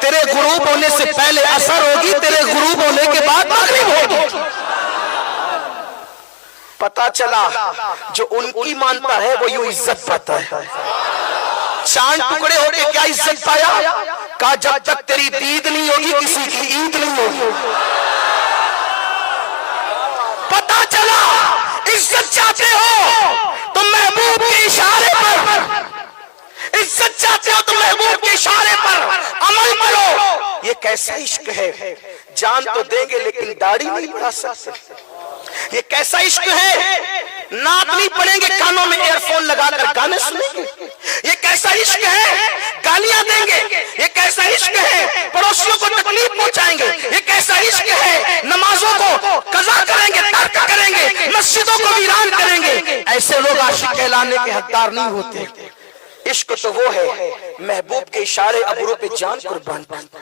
تیرے غروب ہونے سے پہلے عصر ہوگی, تیرے غروب ہونے کے بعد مغرب ہوگی. پتا چلا جو ان کی مانتا ہے وہ یوں عزت پاتا ہے. چاند ٹکڑے ہو کے کیا عزت پایا؟ کہا جب تک تیری دید نہیں ہوگی کسی کی عید نہیں ہوگی. پتا چلا عزت چاہتے ہو تو محبوب کے اشارے پر, عزت چاہتے ہو تو محبوب کے اشارے پر عمل کرو. یہ کیسا عشق ہے, جان تو دیں گے لیکن داڑھی نہیں بڑھا سکتے. یہ کیسا عشق ہے, نعت نہیں پڑھیں گے, کانوں میں ایئر فون لگا کر گانے سنیں گے. یہ کیسا عشق ہے, گالیاں دیں گے. یہ کیسا عشق ہے, پڑوسیوں کو تکلیف پہنچائیں گے. یہ کیسا عشق ہے, نمازوں کو قضا کریں گے, ترک کریں گے, مسجدوں کو ویران کریں گے. ایسے لوگ عاشق کہلانے کے حقدار نہیں ہوتے. عشق تو وہ ہے محبوب کے اشارے ابرو پہ جان قربان کرتا.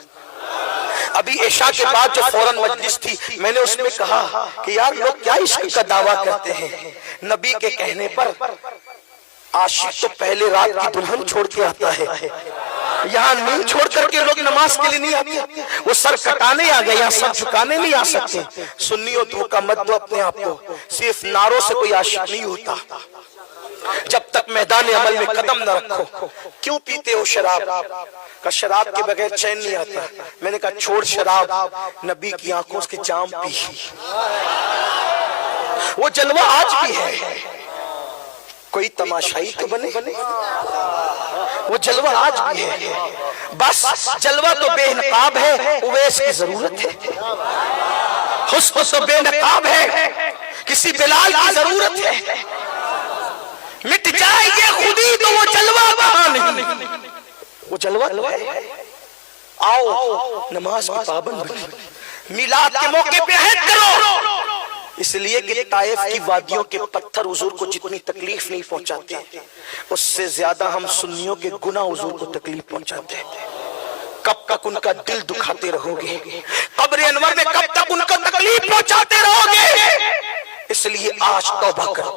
ابھی عشاء کے بعد جو فوراً مجلس تھی, میں نے اس میں کہا کہ یار لوگ کیا عشق کا دعویٰ کرتے ہیں. نبی کے کہنے پر عاشق تو پہلے رات کی دلہن چھوڑ کے آتا ہے, یہاں نیند چھوڑ کر کے لوگ نماز کے لیے نہیں آتے. وہ سر کٹانے آ گئے, یہاں سر جھکانے نہیں آ سکتے. سنیوں دھوکہ مت دو اپنے آپ کو, صرف نعروں سے کوئی عاشق نہیں ہوتا. جب تک میدان عمل میں قدم نہ رکھو. کیوں پیتے ہو شراب؟ کہ شراب کے بغیر چین نہیں آتا. میں نے کہا چھوڑ شراب, نبی کی آنکھوں کے جام پی. وہ جلوہ آج بھی ہے, کوئی تماشائی تو بنے, وہ جلوہ آج بھی ہے. بس جلوہ تو بے نقاب ہے, اویس کی ضرورت ہے. حسن تو بے نقاب ہے, کسی بلال کی ضرورت ہے. مٹ جائے یہ خودی تو وہ جلوہ کہاں نہیں. وہ جلوہ ہے. آؤ نماز کی پابند بنو, میلاد کے موقع پہ عہد کرو. اس لیے کہ طائف کی وادیوں کے پتھر حضور کو جتنی تکلیف نہیں پہنچاتے, اس سے زیادہ ہم سنیوں کے گناہ حضور کو تکلیف پہنچاتے ہیں. کب تک ان کا دل دکھاتے رہو گے؟ قبر انور میں کب تک ان کا تکلیف پہنچاتے رہو گے؟ اس لیے آج توبہ کرو,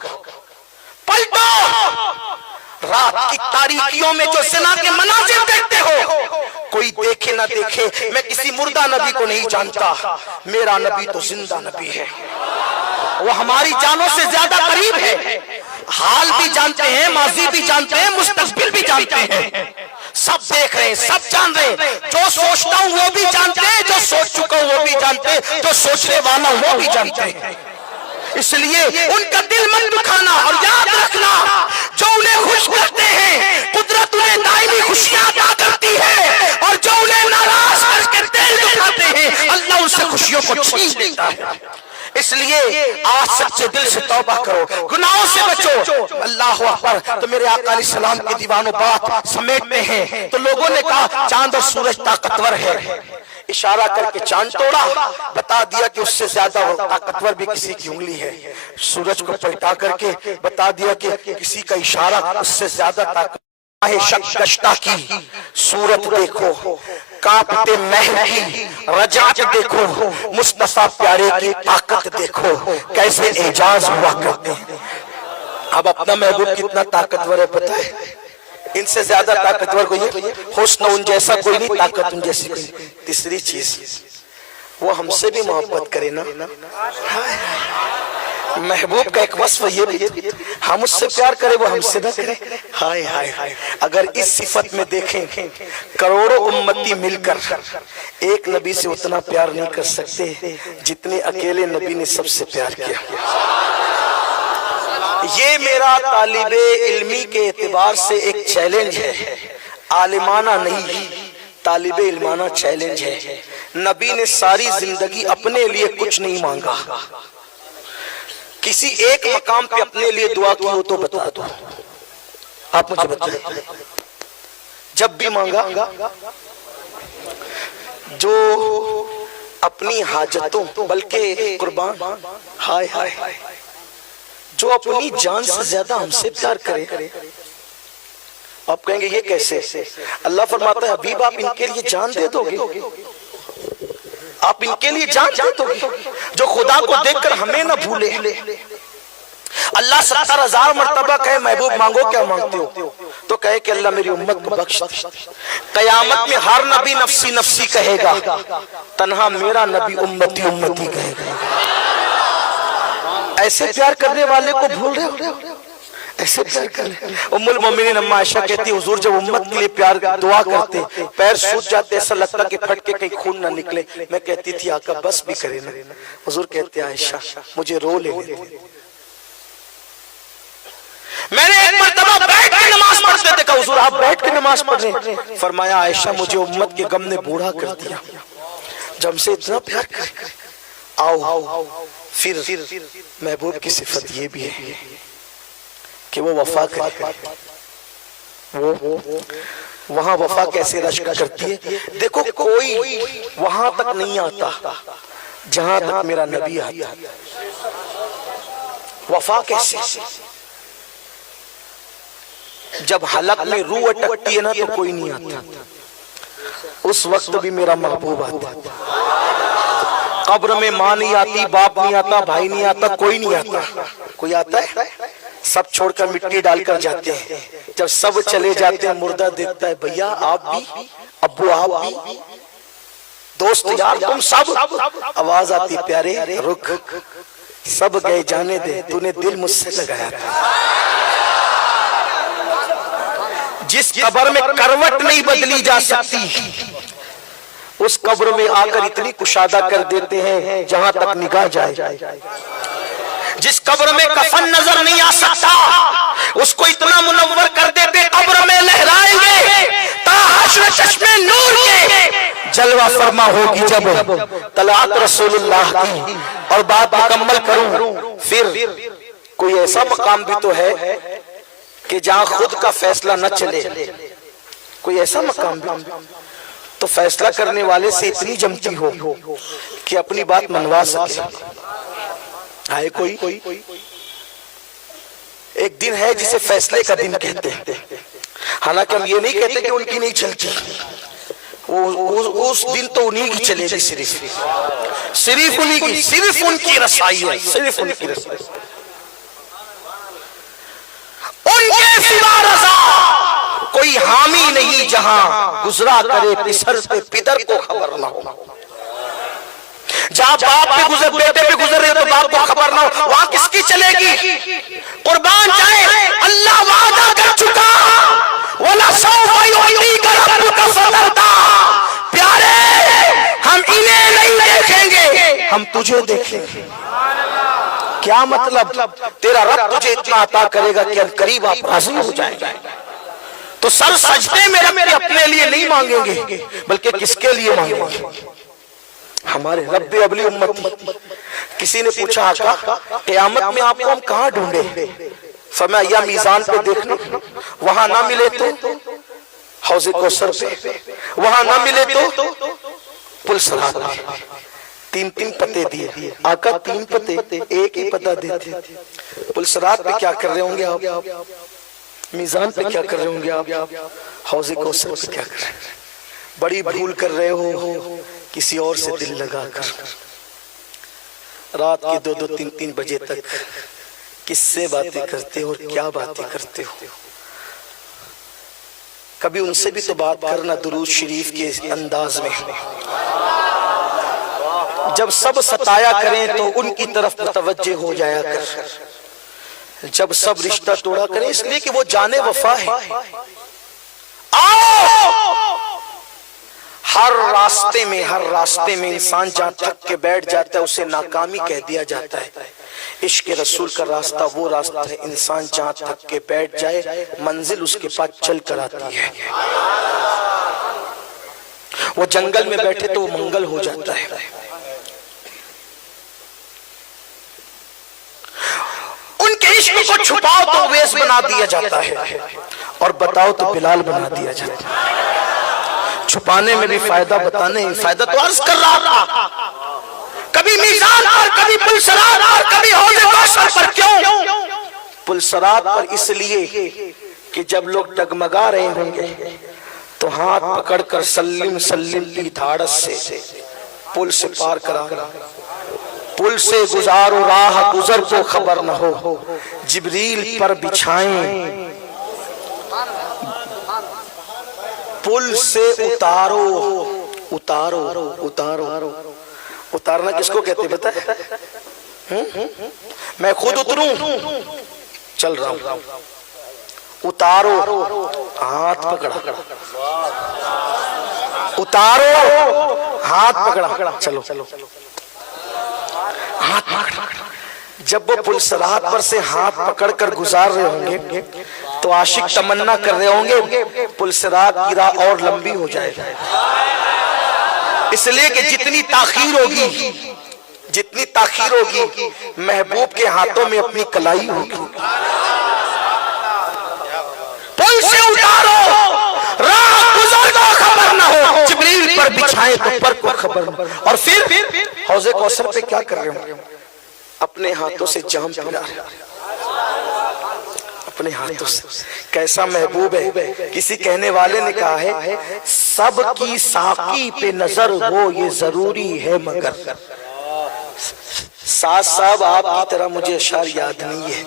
پلٹو. رات کی تاریکیوں میں جو زنا کے مناظر دیکھتے ہو, کوئی دیکھے نہ دیکھے، میں کسی مردہ نبی کو نہیں جانتا، میرا نبی تو زندہ نبی ہے، وہ ہماری جانوں سے زیادہ قریب ہے، حال بھی جانتے ہیں، ماضی بھی جانتے ہیں، مستقبل بھی جانتے ہیں، سب دیکھ رہے ہیں، سب جان رہے ہیں، جو سوچتا ہوں وہ بھی جانتے ہیں، جو سوچ چکا ہوں وہ بھی جانتے ہیں، جو سوچنے والا وہ بھی جانتے ہیں۔ اس لیے ان کا دل مت دکھانا، اور یاد رکھنا جو انہیں خوش کرتے ہیں قدرت انہیں دائمی خوشیاں عطا کرتی ہے، اور جو انہیں ناراض کر کے دل دکھاتے ہیں اللہ ان سے خوشیوں کو چھین لیتا ہے۔ اس لیے آج سچے دل سے توبہ کرو، گناہوں سے بچو۔ اللہ اکبر۔ تو میرے آقا علیہ السلام کے دیوانوں بات سمیٹتے ہیں تو لوگوں نے کہا چاند اور سورج طاقتور ہے، اشارہ کر کے چاند توڑا، بتا دیا کہ اس سے زیادہ طاقتور بھی کسی کی انگلی ہے، سورج کو پلٹا کر کے بتا دیا کہ کسی کا اشارہ اس سے زیادہ طاقتور۔ شک گشتہ کی صورت دیکھو، کانپتے مہر کی رجعت دیکھو، مصطفیٰ پیارے کی طاقت دیکھو، کیسے اعجاز ہوا کرتے ہیں۔ اب اپنا محبوب کتنا طاقتور ہے پتہ ہے؟ ان سے زیادہ طاقتور کوئی ہے؟ حسن ان جیسا کوئی نہیں، طاقت ان جیسی کوئی نہیں۔ تیسری چیز وہ ہم سے بھی محبت کرے نا۔ محبوب کا ایک وصف یہ بھی ہم اس سے پیار کرے وہ ہم سے نہ کرے۔ ہائے ہائے ہائے، اگر اس صفت میں دیکھیں کروڑوں امتی مل کر ایک نبی سے اتنا پیار نہیں کر سکتے جتنے اکیلے نبی نے سب سے پیار کیا۔ یہ میرا طالب علمی کے اعتبار سے ایک چیلنج ہے، عالمانہ نہیں، طالب علمانہ چیلنج ہے۔ نبی نے ساری زندگی اپنے لیے کچھ نہیں مانگا، کسی ایک مقام پہ اپنے لیے دعا کی ہو تو بتا دو، آپ مجھے بتائیں جب بھی مانگا۔ جو اپنی حاجتوں بلکہ قربان، ہائے ہائے، جو اپنی جان سے زیادہ ہم سے پیار کرے۔ آپ کہیں گے یہ کیسے؟ اللہ فرماتا ہے حبیب آپ ان کے لیے جان دے دو گے، آپ ان کے لیے جان دے دو گے جو خدا کو دیکھ کر ہمیں نہ بھولے۔ اللہ 70,000 مرتبہ کہے محبوب مانگو کیا مانگتے ہو، تو کہے کہ اللہ میری امت کو بخش دے۔ قیامت میں ہر نبی نفسی نفسی کہے گا، تنہا میرا نبی امتی امتی کہے گا۔ ایسے پیار کرنے والے کو بھول رہے ہو؟ ایسے پیار کرنے۔ ام المومنین اما عائشہ کہتی حضور جب امت کے لیے پیار دعا کرتے پیر سوج جاتے، ایسا لگتا کہ پھٹ کے کہیں خون نہ نکلے۔ میں کہتی تھی آقا بس بھی کرے نا۔ حضور کہتے عائشہ مجھے رو لینے دے۔ میں نے ایک مرتبہ بیٹھ کے نماز پڑھتے دیکھا، حضور آپ بیٹھ کے نماز پڑھ رہے ہیں؟ فرمایا عائشہ مجھے امت کے غم نے بوڑھا کر دیا، جب ہم سے اتنا پیار کر۔ آؤ پھر محبوب کی صفت یہ بھی ہے کہ وہ وفا کرے۔ وہ وہاں وفا کیسے رشک کرتی ہے؟ دیکھو کوئی وہاں تک نہیں آتا جہاں تک میرا نبی آتا۔ وفا کیسے؟ جب حلق میں روح اٹکتی ہے نا تو کوئی نہیں آتا، اس وقت بھی میرا محبوب آتا۔ قبر میں ماں نہیں آتی، باپ نہیں آتا، بھائی نہیں آتا، کوئی نہیں آتا۔ کوئی آتا ہے؟ سب چھوڑ کر مٹی ڈال کر جاتے ہیں۔ جب سب چلے جاتے ہیں مردہ دیکھتا ہے بھیا آپ بھی، ابو آپ بھی، دوست یار تم سب۔ آواز آتی پیارے رک، سب گئے جانے دے، تو نے دل مجھ سے لگایا تھا۔ جس قبر میں کروٹ نہیں بدلی جا سکتی اس قبر میں آ کر اتنی کشادہ کر دیتے ہیں جہاں تک نگاہ جائے۔ جس قبر میں کفن نظر نہیں آ سکتا اس کو اتنا منور کر دیتے قبر میں لہرائیں گے تا حشر چشمے نور کے جلوہ فرما ہوگی جب طلعت رسول اللہ کی۔ اور بات مکمل کروں، پھر کوئی ایسا مقام بھی تو ہے کہ جہاں خود کا فیصلہ نہ چلے، کوئی ایسا مقام بھی تو فیصلہ کرنے والے سے اتنی جمتی ہو کہ اپنی بات منوا سکے۔ آئے کوئی ایک دن ہے جسے فیصلے کا دن کہتے ہیں، حالانکہ ہم یہ نہیں کہتے کہ ان کی نہیں چلتی، اس دن تو انہی کی چلے گی، صرف انہی کی، صرف ان کی رسائی ہے، صرف ان کی رسائی۔ ان کے سوا رضا کوئی حامی نہیں جہاں گزرا کرے پسر پہ پدر کو خبر نہ ہو. جہاں باپ پہ گزر بیٹے پہ گزر رہے تو باپ کو خبر نہ ہو, وہاں کس کی چلے گی؟ قربان جائے, اللہ وعدہ کر چکا وَلَسَوْفَ يُعْطِيكَ رَبُّكَ فَتَرْضَىٰ. پیارے ہم انہیں نہیں دیکھیں گے, ہم تجھے دیکھیں گے. کیا مطلب؟ تیرا رب تجھے اتنا عطا کرے گا کہ قریب آپ راضی ہو جائیں گے. تو سر سجدے میں رب اپنے لیے نہیں مانگیں گے بلکہ کس کے لیے مانگیں گے؟ ہمارے رب ابلی امتی. کسی نے پوچھا آقا قیامت میں آپ کو ہم کہاں ڈھونڈے؟ فرمایا یا میزان پہ دیکھنا, وہاں نہ ملے تو حوض کوثر پہ, وہاں نہ ملے تو پل صراط پہ. تین پتے دیے آقا, تین پتے ایک ہی پتہ دیتے. پل صراط پہ کیا کر رہے ہوں گے آپ؟ میزان پہ کیا کر رہے ہوں گے آپ؟ حوض کوثر پہ کیا کر رہے ہیں؟ بڑی بھول کر رہے ہو کسی اور سے دل لگا کر. رات کے 2-3 بجے تک کس سے باتیں کرتے ہو اور کیا باتیں کرتے ہو؟ کبھی ان سے بھی تو بات کرنا درود شریف کے انداز میں. جب سب ستایا کریں تو ان کی طرف متوجہ ہو جایا کر, جب سب رشتہ توڑا کریں اس لیے کہ وہ جانے وفا ہے. ہر راستے میں انسان جہاں تھک کے بیٹھ جاتا ہے اسے ناکامی کہہ دیا جاتا ہے. عشق رسول کا راستہ وہ راستہ ہے انسان جہاں تھک کے بیٹھ جائے منزل اس کے پاس چل کر آتی ہے. وہ جنگل میں بیٹھے تو وہ منگل ہو جاتا ہے. ان کے عشق کو چھپاؤ تو ویس بنا دیا جاتا ہے اور بتاؤ تو بلال بنا دیا جاتا ہے. چھپانے میں بھی فائدہ, بتانے میں فائدہ. تو عرض کر رہا تھا کبھی میزان پر, کبھی پل صراط پر, کبھی حوض کوثر پر. کیوں پل صراط پر؟ اس لیے کہ جب لوگ ڈگمگا رہے ہوں گے تو ہاتھ پکڑ کر سلم کی دھاڑس سے پل سے پار کرا. پل سے گزارو راہ گزر کو خبر نہ ہو, جبریل پر بچھائیں پل سے اتارو. اتارنا کس کو کہتے بتا؟ میں خود اتروں, چل رہا ہوں. اتارو, ہاتھ پکڑا. اتارو, ہاتھ پکڑا, چلو. ہاتھ پکڑا. جب وہ پل صراط پر سے ہاتھ پکڑ کر گزار رہے ہوں گے تو عاشق تمنا کر رہے ہوں گے پل صراط کی راہ اور لمبی ہو جائے. اس لیے کہ جتنی تاخیر ہوگی محبوب کے ہاتھوں میں اپنی کلائی ہوگی. پل سے اتارو راہ گزر کو خبر نہ ہو, جبریل پر بچھائیں تو پر کو خبر نہ ہو. اور پھر حوض کوثر پہ کیا کر رہے ہوں؟ اپنے ہاتھوں سے جام پلا رہے, اپنے ہاتھوں سے. کیسا محبوب ہے. کسی کہنے والے نے کہا ہے سب کی ساقی پہ نظر ہو یہ ضروری ہے, مگر ساتھ صاحب آپ کی طرح مجھے اشعار یاد نہیں ہے,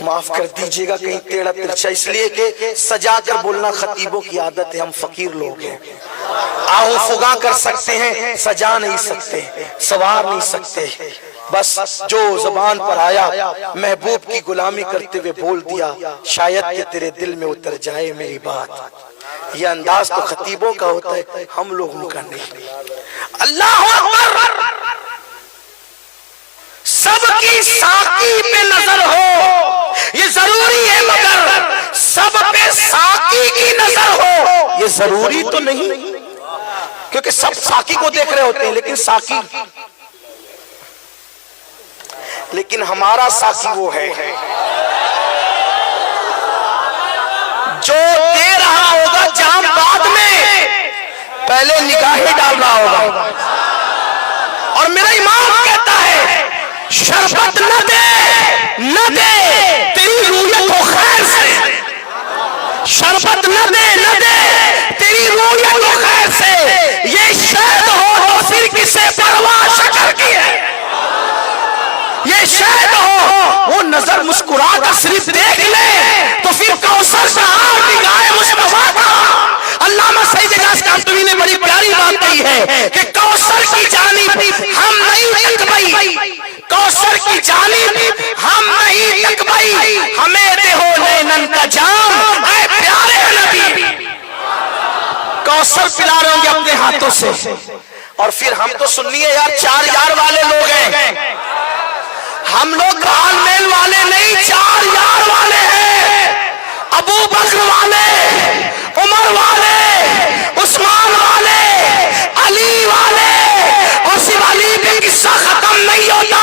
معاف کر دیجئے گا کہیں ٹیڑھا ترچھا. اس لیے کہ سجا کر بولنا خطیبوں کی عادت ہے, ہم فقیر لوگ ہیں. آہو فغاں کر سکتے ہیں, سجا نہیں سکتے, سوار نہیں سکتے. بس جو زبان پر آیا محبوب کی غلامی کرتے ہوئے بول دیا, شاید کہ تیرے دل میں اتر جائے میری بات. یہ انداز تو خطیبوں کا ہوتا ہے, ہم لوگوں کا نہیں. اللہ اکبر. سب کی ساقی پہ نظر ہو یہ ضروری ہے, مگر سب پہ ساقی کی نظر ہو یہ ضروری تو نہیں. کیونکہ سب ساقی کو دیکھ رہے ہوتے ہیں لیکن ہمارا ساقی وہ ہے جو دے رہا ہوگا جام بعد میں, پہلے نگاہیں ڈال رہا ہوگا. اور میرا امام کہتا ہے شربت نہ دے تیری رویت و خیر سے, شربت نہ دے تیری رویت و خیر سے, یہ شہد ہو تو پھر کسے پرواہ شکر کی ہے, یہ شہد ہو وہ نظر مسکرا کر صرف دیکھ لے تو پھر کوثر سے آگ نگاہ مصطفیٰ کا۔ علامہ سعید اجاز کاشمیری نے بڑی پیاری بات کہی ہے کہ کوثر کی جانب ہم نہیں تکبئی، کوثر کی جانب ہم نہیں تکبئی، ہمیں دے ہو لینن کا جام اے پیارے نبی۔ کوثر پلا رہے ہوں گے اپنے ہاتھوں سے، اور پھر ہم تو سنیے یار 4 یار والے لوگ ہیں، ہم لوگ ران میل والے نہیں، 4 یار والے ہیں، ابو بکر والے، عمر والے، عثمان والے، علی والے، اور صرف علی پہ قصہ ختم نہیں ہوتا،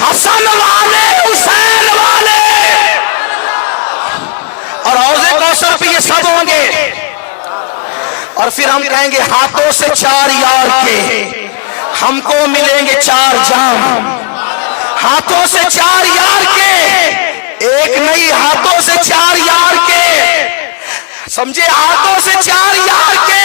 حسن والے، حسین والے، اور حوض کوثر پہ یہ سب ہوں گے۔ اور پھر ہم کہیں گے ہاتھوں سے 4 یار کے ہم کو ملیں گے 4 جام، ہاتھوں سے 4 یار کے، ایک نہیں ہاتھوں سے 4 یار کے، سمجھے، ہاتھوں سے 4 یار کے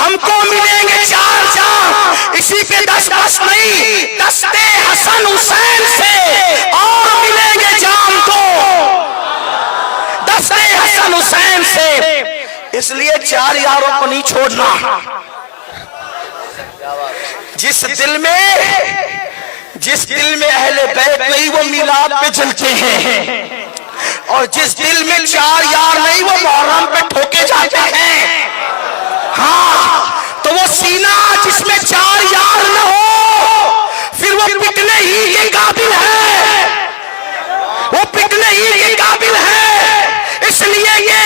ہم کو ملیں گے 4 جام۔ اسی پہ 10 بس نہیں، دستے حسن حسین سے اور ملیں گے جام تو، دستے حسن حسین سے۔ اس لیے 4 یاروں کو نہیں چھوڑنا۔ جس دل میں اہل بیت نہیں وہ میلاد پہ جلتے ہیں، اور جس دل میں 4 یار نہیں وہ محرم پہ ٹھوکے جاتے ہیں۔ ہاں تو وہ سینہ جس میں 4 یار نہ ہو پھر وہ پٹنے ہی کے قابل ہے، وہ پٹنے ہی کے قابل ہے۔ اس لیے یہ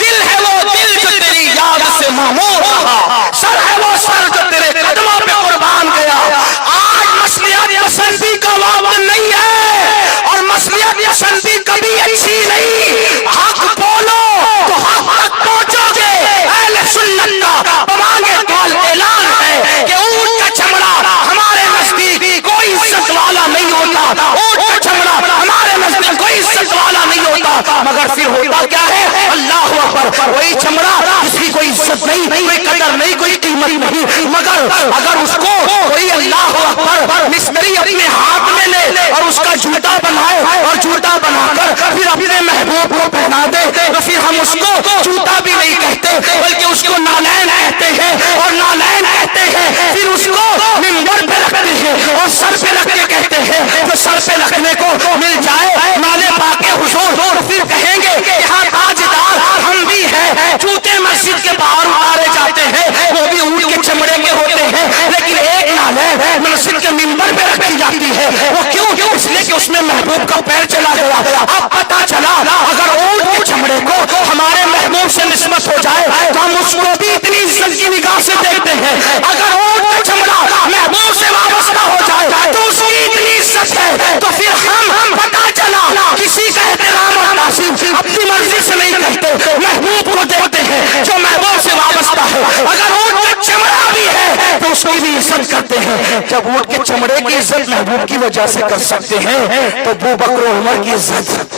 دل ہے وہ دل جو تیری یاد سے معمور رہا، سر ہے وہ سر جو تیرے قدموں پہ قربان گیا۔ آج مصلحت پسندی کا وقت نہیں ہے، اور مصلحت پسندی کبھی اچھی نہیں۔ حق بولو تو حق تک پہنچو گے۔ اہل سنت کا بمانگے قول اعلان ہے کہ اونٹ کا چمڑا ہمارے نزدیک کوئی عزت والا نہیں ہوتا، اونٹ کا چمڑا ہمارے نزدیک کوئی عزت والا نہیں ہوتا، مگر پھر ہوتا کیا ہے؟ اللہ اکبر، وہی چمڑا جس کی کوئی عزت نہیں، کوئی قدر نہیں، کوئی قیمت نہیں، مگر اگر اس کو کوئی اللہ اکبر مستری اپنے ہاتھ میں لے اور اس کا جوتا بنائے اور جوتا بنا کر پھر اپنے محبوب کو پہنا دے تو پھر ہم اس کو جوتا بھی نہیں کہتے بلکہ اس کو نالین کہتے ہیں، اور نالین کہتے ہیں پھر اس کو منبر پہ رکھتے ہیں اور سر پہ رکھ کے کہتے ہیں۔ تو سر پہ رکھنے کو مل جائے نالے پاک حضور تو پھر کہیں گے کہ ہاں تاجدار ہم بھی ہیں۔ جوتے مسجد کے باہر اتارے جاتے ہیں وہ بھی اونٹ کے چمڑے کے ہوتے ہیں، لیکن ایک نالین مسجد کے منبر پہ رکھی جاتی ہے، وہ کیوں؟ اس لیے کہ اس میں محبوب کا پیر چلا گیا۔ اب پتا چلا اگر اونٹ کے چمڑے کو ہمارے محبوب سے نسبت ہو جائے تو ہم اس کو بھی اتنی عزت کی نگاہ سے دیکھتے ہیں، اگر اونٹ کا چمڑا محبوب سے وابستہ ہو جائے تو اس کی اتنی عزت ہے، تو پھر ہم پتا چلا کسی کا احترام اور تعظیم اپنی مرضی سے نہیں کرتے، محبوب کو دیکھتے ہیں جو محبوب سے وابستہ ہے۔ اگر اونٹ کا چمڑا بھی ہے تو اس کی بھی عزت کرتے ہیں۔ جب اونٹ کے چمڑے کی عزت محبوب کی وجہ سے کر سکتے ہیں تو ابو بکر و عمر کی عزت،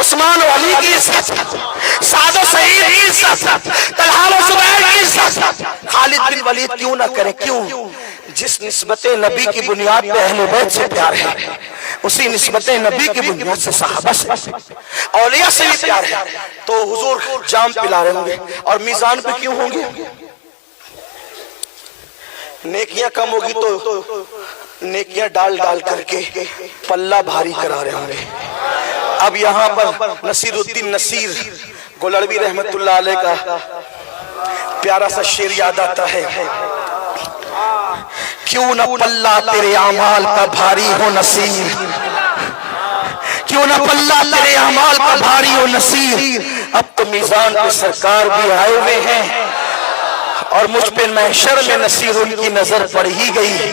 عثمان و علی کی عزت، سعد و سعید کی عزت، طلحہ و زبیر کی عزت، خالد بن ولید کیوں نہ کریں؟ کیوں؟ جس نسبت نبی کی بنیاد پہ اہل بیت سے پیار ہے، اسی نسبت نبی کی بنیاد سے صحابہ سے، اولیاء سے بھی پیار ہے۔ تو حضور جام پلا رہے ہوں گے اور میزان پہ کیوں ہوں گے؟ نیکیاں کم ہوگی تو نیکیاں ڈال ڈال کر کے پلہ بھاری کرا رہے ہوں گے۔ اب یہاں پر نصیر الدین نصیر گولڑوی رحمت اللہ علیہ کا پیارا سا شعر یاد آتا ہے، کیوں نہ پلہ تیرے اعمال کا بھاری ہو نصیر، کیوں نہ پلہ تیرے اعمال کا بھاری ہو نصیر، اب تو میزان پہ سرکار بھی آئے ہوئے ہیں اور مجھ پہ محشر میں نصیر ان کی نظر پڑ ہی گئی،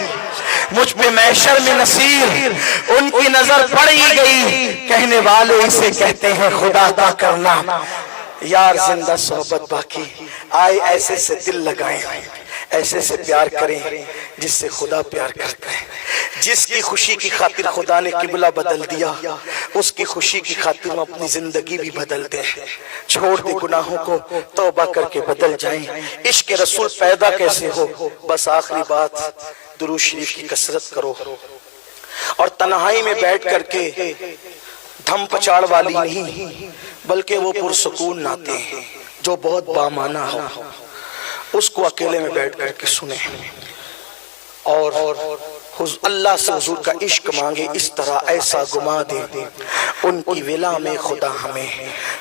مجھ پہ محشر میں نصیر ان کی نظر پڑ ہی گئی۔ کہنے والے اسے کہتے ہیں خدا کا کرنا، یار زندہ صحبت باقی، آئے ایسے سے دل لگائیں، ایسے سے پیار کریں جس سے خدا پیار کرتا ہے۔ جس کی خوشی کی خاطر خدا نے قبلہ بدل دیا، اس کی خوشی کی خاطر ہم اپنی زندگی بھی بدل دیں۔ چھوڑ دے گناہوں کو، توبہ کر کے بدل جائیں۔ عشق رسول پیدا کیسے ہو؟ بس آخری بات، درود شریف کی کثرت کرو۔ اور تنہائی میں بیٹھ کر کے دھم پچاڑ والی نہیں، بلکہ وہ پرسکون نعتیں ہیں جو بہت بامانہ ہو، اس کو اکیلے میں بیٹھ کر کے سنیں اور اللہ سے حضور کا عشق مانگے۔ اس طرح ایسا گما دے ان کی ولا میں خدا ہمیں،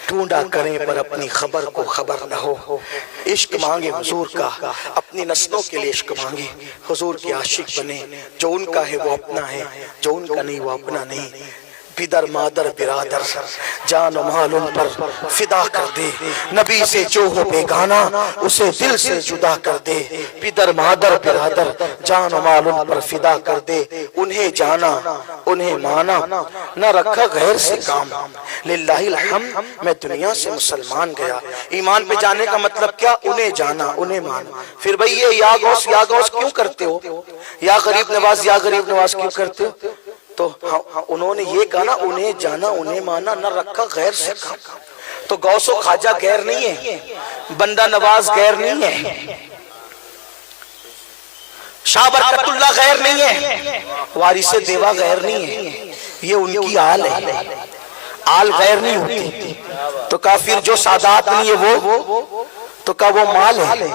ڈھونڈا کریں پر اپنی خبر کو خبر نہ ہو۔ عشق مانگے حضور کا، اپنی نسلوں کے لیے عشق مانگے، حضور کے عاشق بنے، جو ان کا ہے وہ اپنا ہے، جو ان کا نہیں وہ اپنا نہیں۔ پدر مادر برادر جان و مال ان پر فدا کر دے، نبی سے جو ہو بیگانہ اسے دل سے جدا کر دے۔ پدر مادر برادر جان و مال ان پر فدا کر دے، انہیں جانا انہیں مانا نہ رکھا غیر سے کام۔ للہ الحمد میں دنیا سے مسلمان گیا۔ ایمان پہ جانے کا مطلب کیا؟ انہیں جانا انہیں مانا۔ پھر بھئی یہ یا غوث کیوں کرتے ہو؟ یا غریب نواز کیوں کرتے ہو؟ تو انہوں نے یہ کہا نا، انہیں جانا انہیں مانا نہ رکھا غیر سے کام۔ تو غوث و خواجہ غیر نہیں ہے، بندہ نواز غیر نہیں ہے، شاہ برکت اللہ غیر نہیں ہے، وارث دیوا غیر نہیں ہے، یہ ان کی آل ہے۔ آل غیر نہیں ہوتی تو کافر جو سادات نہیں ہے وہ تو کہا وہ مال ہے۔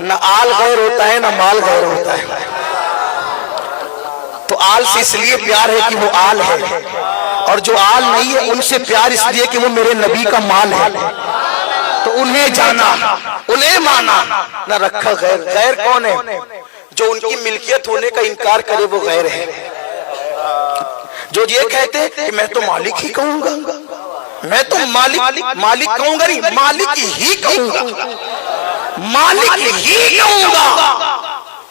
نہ آل غیر ہوتا ہے نہ مال غیر ہوتا ہے۔ تو آل سے اس لیے پیار ہے کہ وہ آل ہے، اور جو آل نہیں ہے ان سے پیار اس لیے کہ وہ میرے نبی کا مال ہے۔ تو انہیں جانا انہیں مانا نہ رکھا غیر۔ غیر کون ہے؟ جو ان کی ملکیت ہونے کا انکار کرے وہ غیر ہے۔ جو یہ کہتے کہ میں تو مالک ہی کہوں گا، میں تو مالک کہوں گا نہیں، مالک ہی کہوں گا، مالک ہی کہوں گا،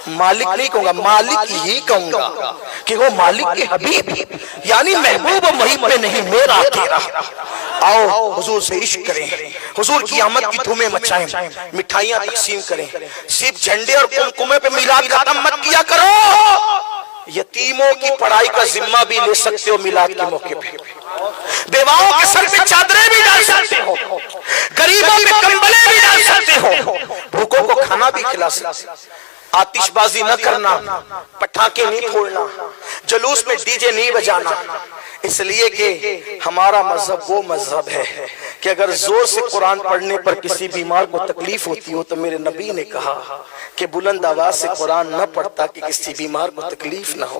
مالک نہیں کہوں گا، مالک ہی کہوں گا، کہ وہ مالک کے حبیب یعنی محبوب وہیں پہ نہیں میرا تیرا۔ آؤ حضور سے عشق کریں، حضور کی آمد کی دھومیں مچائیں، مٹھائیاں تقسیم کریں، صرف جھنڈے اور قمقمے پہ میلاد ختم مت کیا کرو، یتیموں کی پڑھائی کا ذمہ بھی لے سکتے ہو میلاد کے موقع پہ، بیواؤں کے سر پہ چادریں بھی ڈال سکتے ہو، غریبوں پہ کمبلیں بھی ڈال سکتے ہو، بھوکوں کو کھانا بھی کھلا سکتے ہو۔ آتش بازی نہ کرنا، پٹاخے نہیں پھوڑنا، جلوس میں ڈی جے نہیں بجانا، اس لیے کہ ہمارا مذہب وہ مذہب ہے کہ اگر زور سے قرآن پڑھنے پر کسی بیمار کو تکلیف ہوتی ہو تو میرے نبی نے کہا کہ بلند آواز سے قرآن نہ پڑھتا کہ کسی بیمار کو تکلیف نہ ہو۔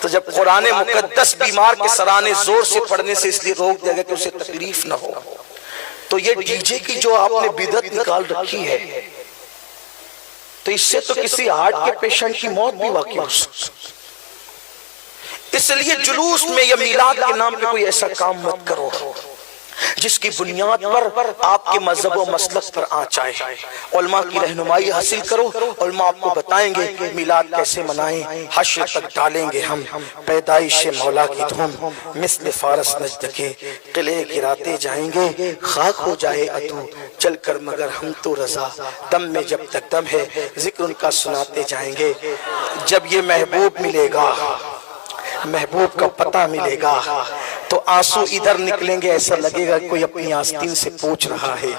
تو جب قرآن مقدس بیمار کے سرانے زور سے پڑھنے سے اس لیے روک دیا گیا کہ اسے تکلیف نہ ہو، تو یہ ڈی جے کی جو آپ نے بدعت نکال رکھی ہے، تو اس سے تو کسی ہارٹ کے پیشنٹ کی موت بھی واقع ہو سکتی۔ اس لیے جلوس میں یا میلاد کے نام پہ کوئی ایسا کام مت کرو جس کی بنیاد پر آپ کے مذہب و مسلک پر آنچ آئے۔ علماء کی رہنمائی حاصل کرو، علماء آپ کو بتائیں گے میلاد کیسے منائیں، حشر تک ڈالیں گے ہم پیدائش مولا کی دھوم، مثل فارس نجد کے قلعے گراتے جائیں گے، خاک ہو جائے عدو چل کر مگر ہم تو رضا، دم میں جب تک دم ہے ذکر ان کا سناتے جائیں گے۔ جب یہ محبوب ملے گا، محبوب کا پتہ ملے گا، تو آنسو ادھر نکلیں گے، ایسا لگے گا کوئی اپنی آستین سے پوچھ رہا ہے،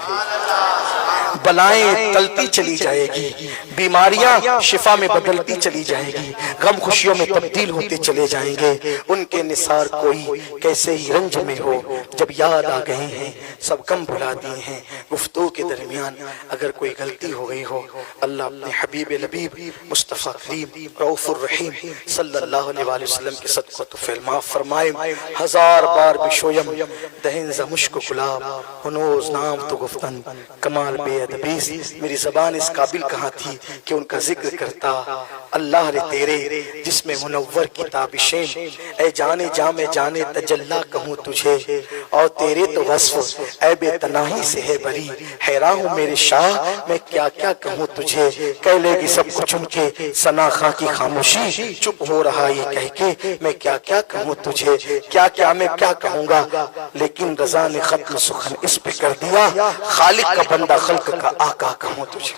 بلائیں ٹلتی چلی جائے گی، بیماریاں شفا میں بدلتی چلی جائیں گی، غم خوشیوں میں تبدیل ہوتے چلے جائیں گے۔ ان کے نثار کوئی کیسے ہی رنج میں ہو، جب یاد آ گئے ہیں سب غم بھلا دیے ہیں، گفتگو کے درمیان اگر کوئی غلطی ہو گئی ہو، اللہ اپنے حبیب لبیب مصطفیٰ کریم رؤوف الرحیم صلی اللہ علیہ وآلہ وسلم کے صدقہ تو معاف فرمائے۔ ہزار بار بشویم دہن ز مشک و گلاب، ہنوز نام تو گفتن کمال بے ادبیز، میری زبان اس قابل کہاں تھی کہ ان کا ذکر کرتا۔ اللہ رے تیرے جس میں منور کی تابشیں، اے جانے جا میں جانے تجلا کہوں تجھے، اور تیرے تو وصف اے بے تناہی سے ہے بری، حیران ہوں میرے شاہ میں کیا کیا کہوں تجھے، کہہ لے گی سب کچھ ان کے ثنا خاں کی خاموشی، چپ ہو رہا یہ کہہ کے میں کیا کیا کہوں تجھے، کیا کیا میں کیا کہوں گا، لیکن رضا نے ختم سخن اس پہ کر دیا، خالق کا بندہ خلق کا آقا کہوں تجھے۔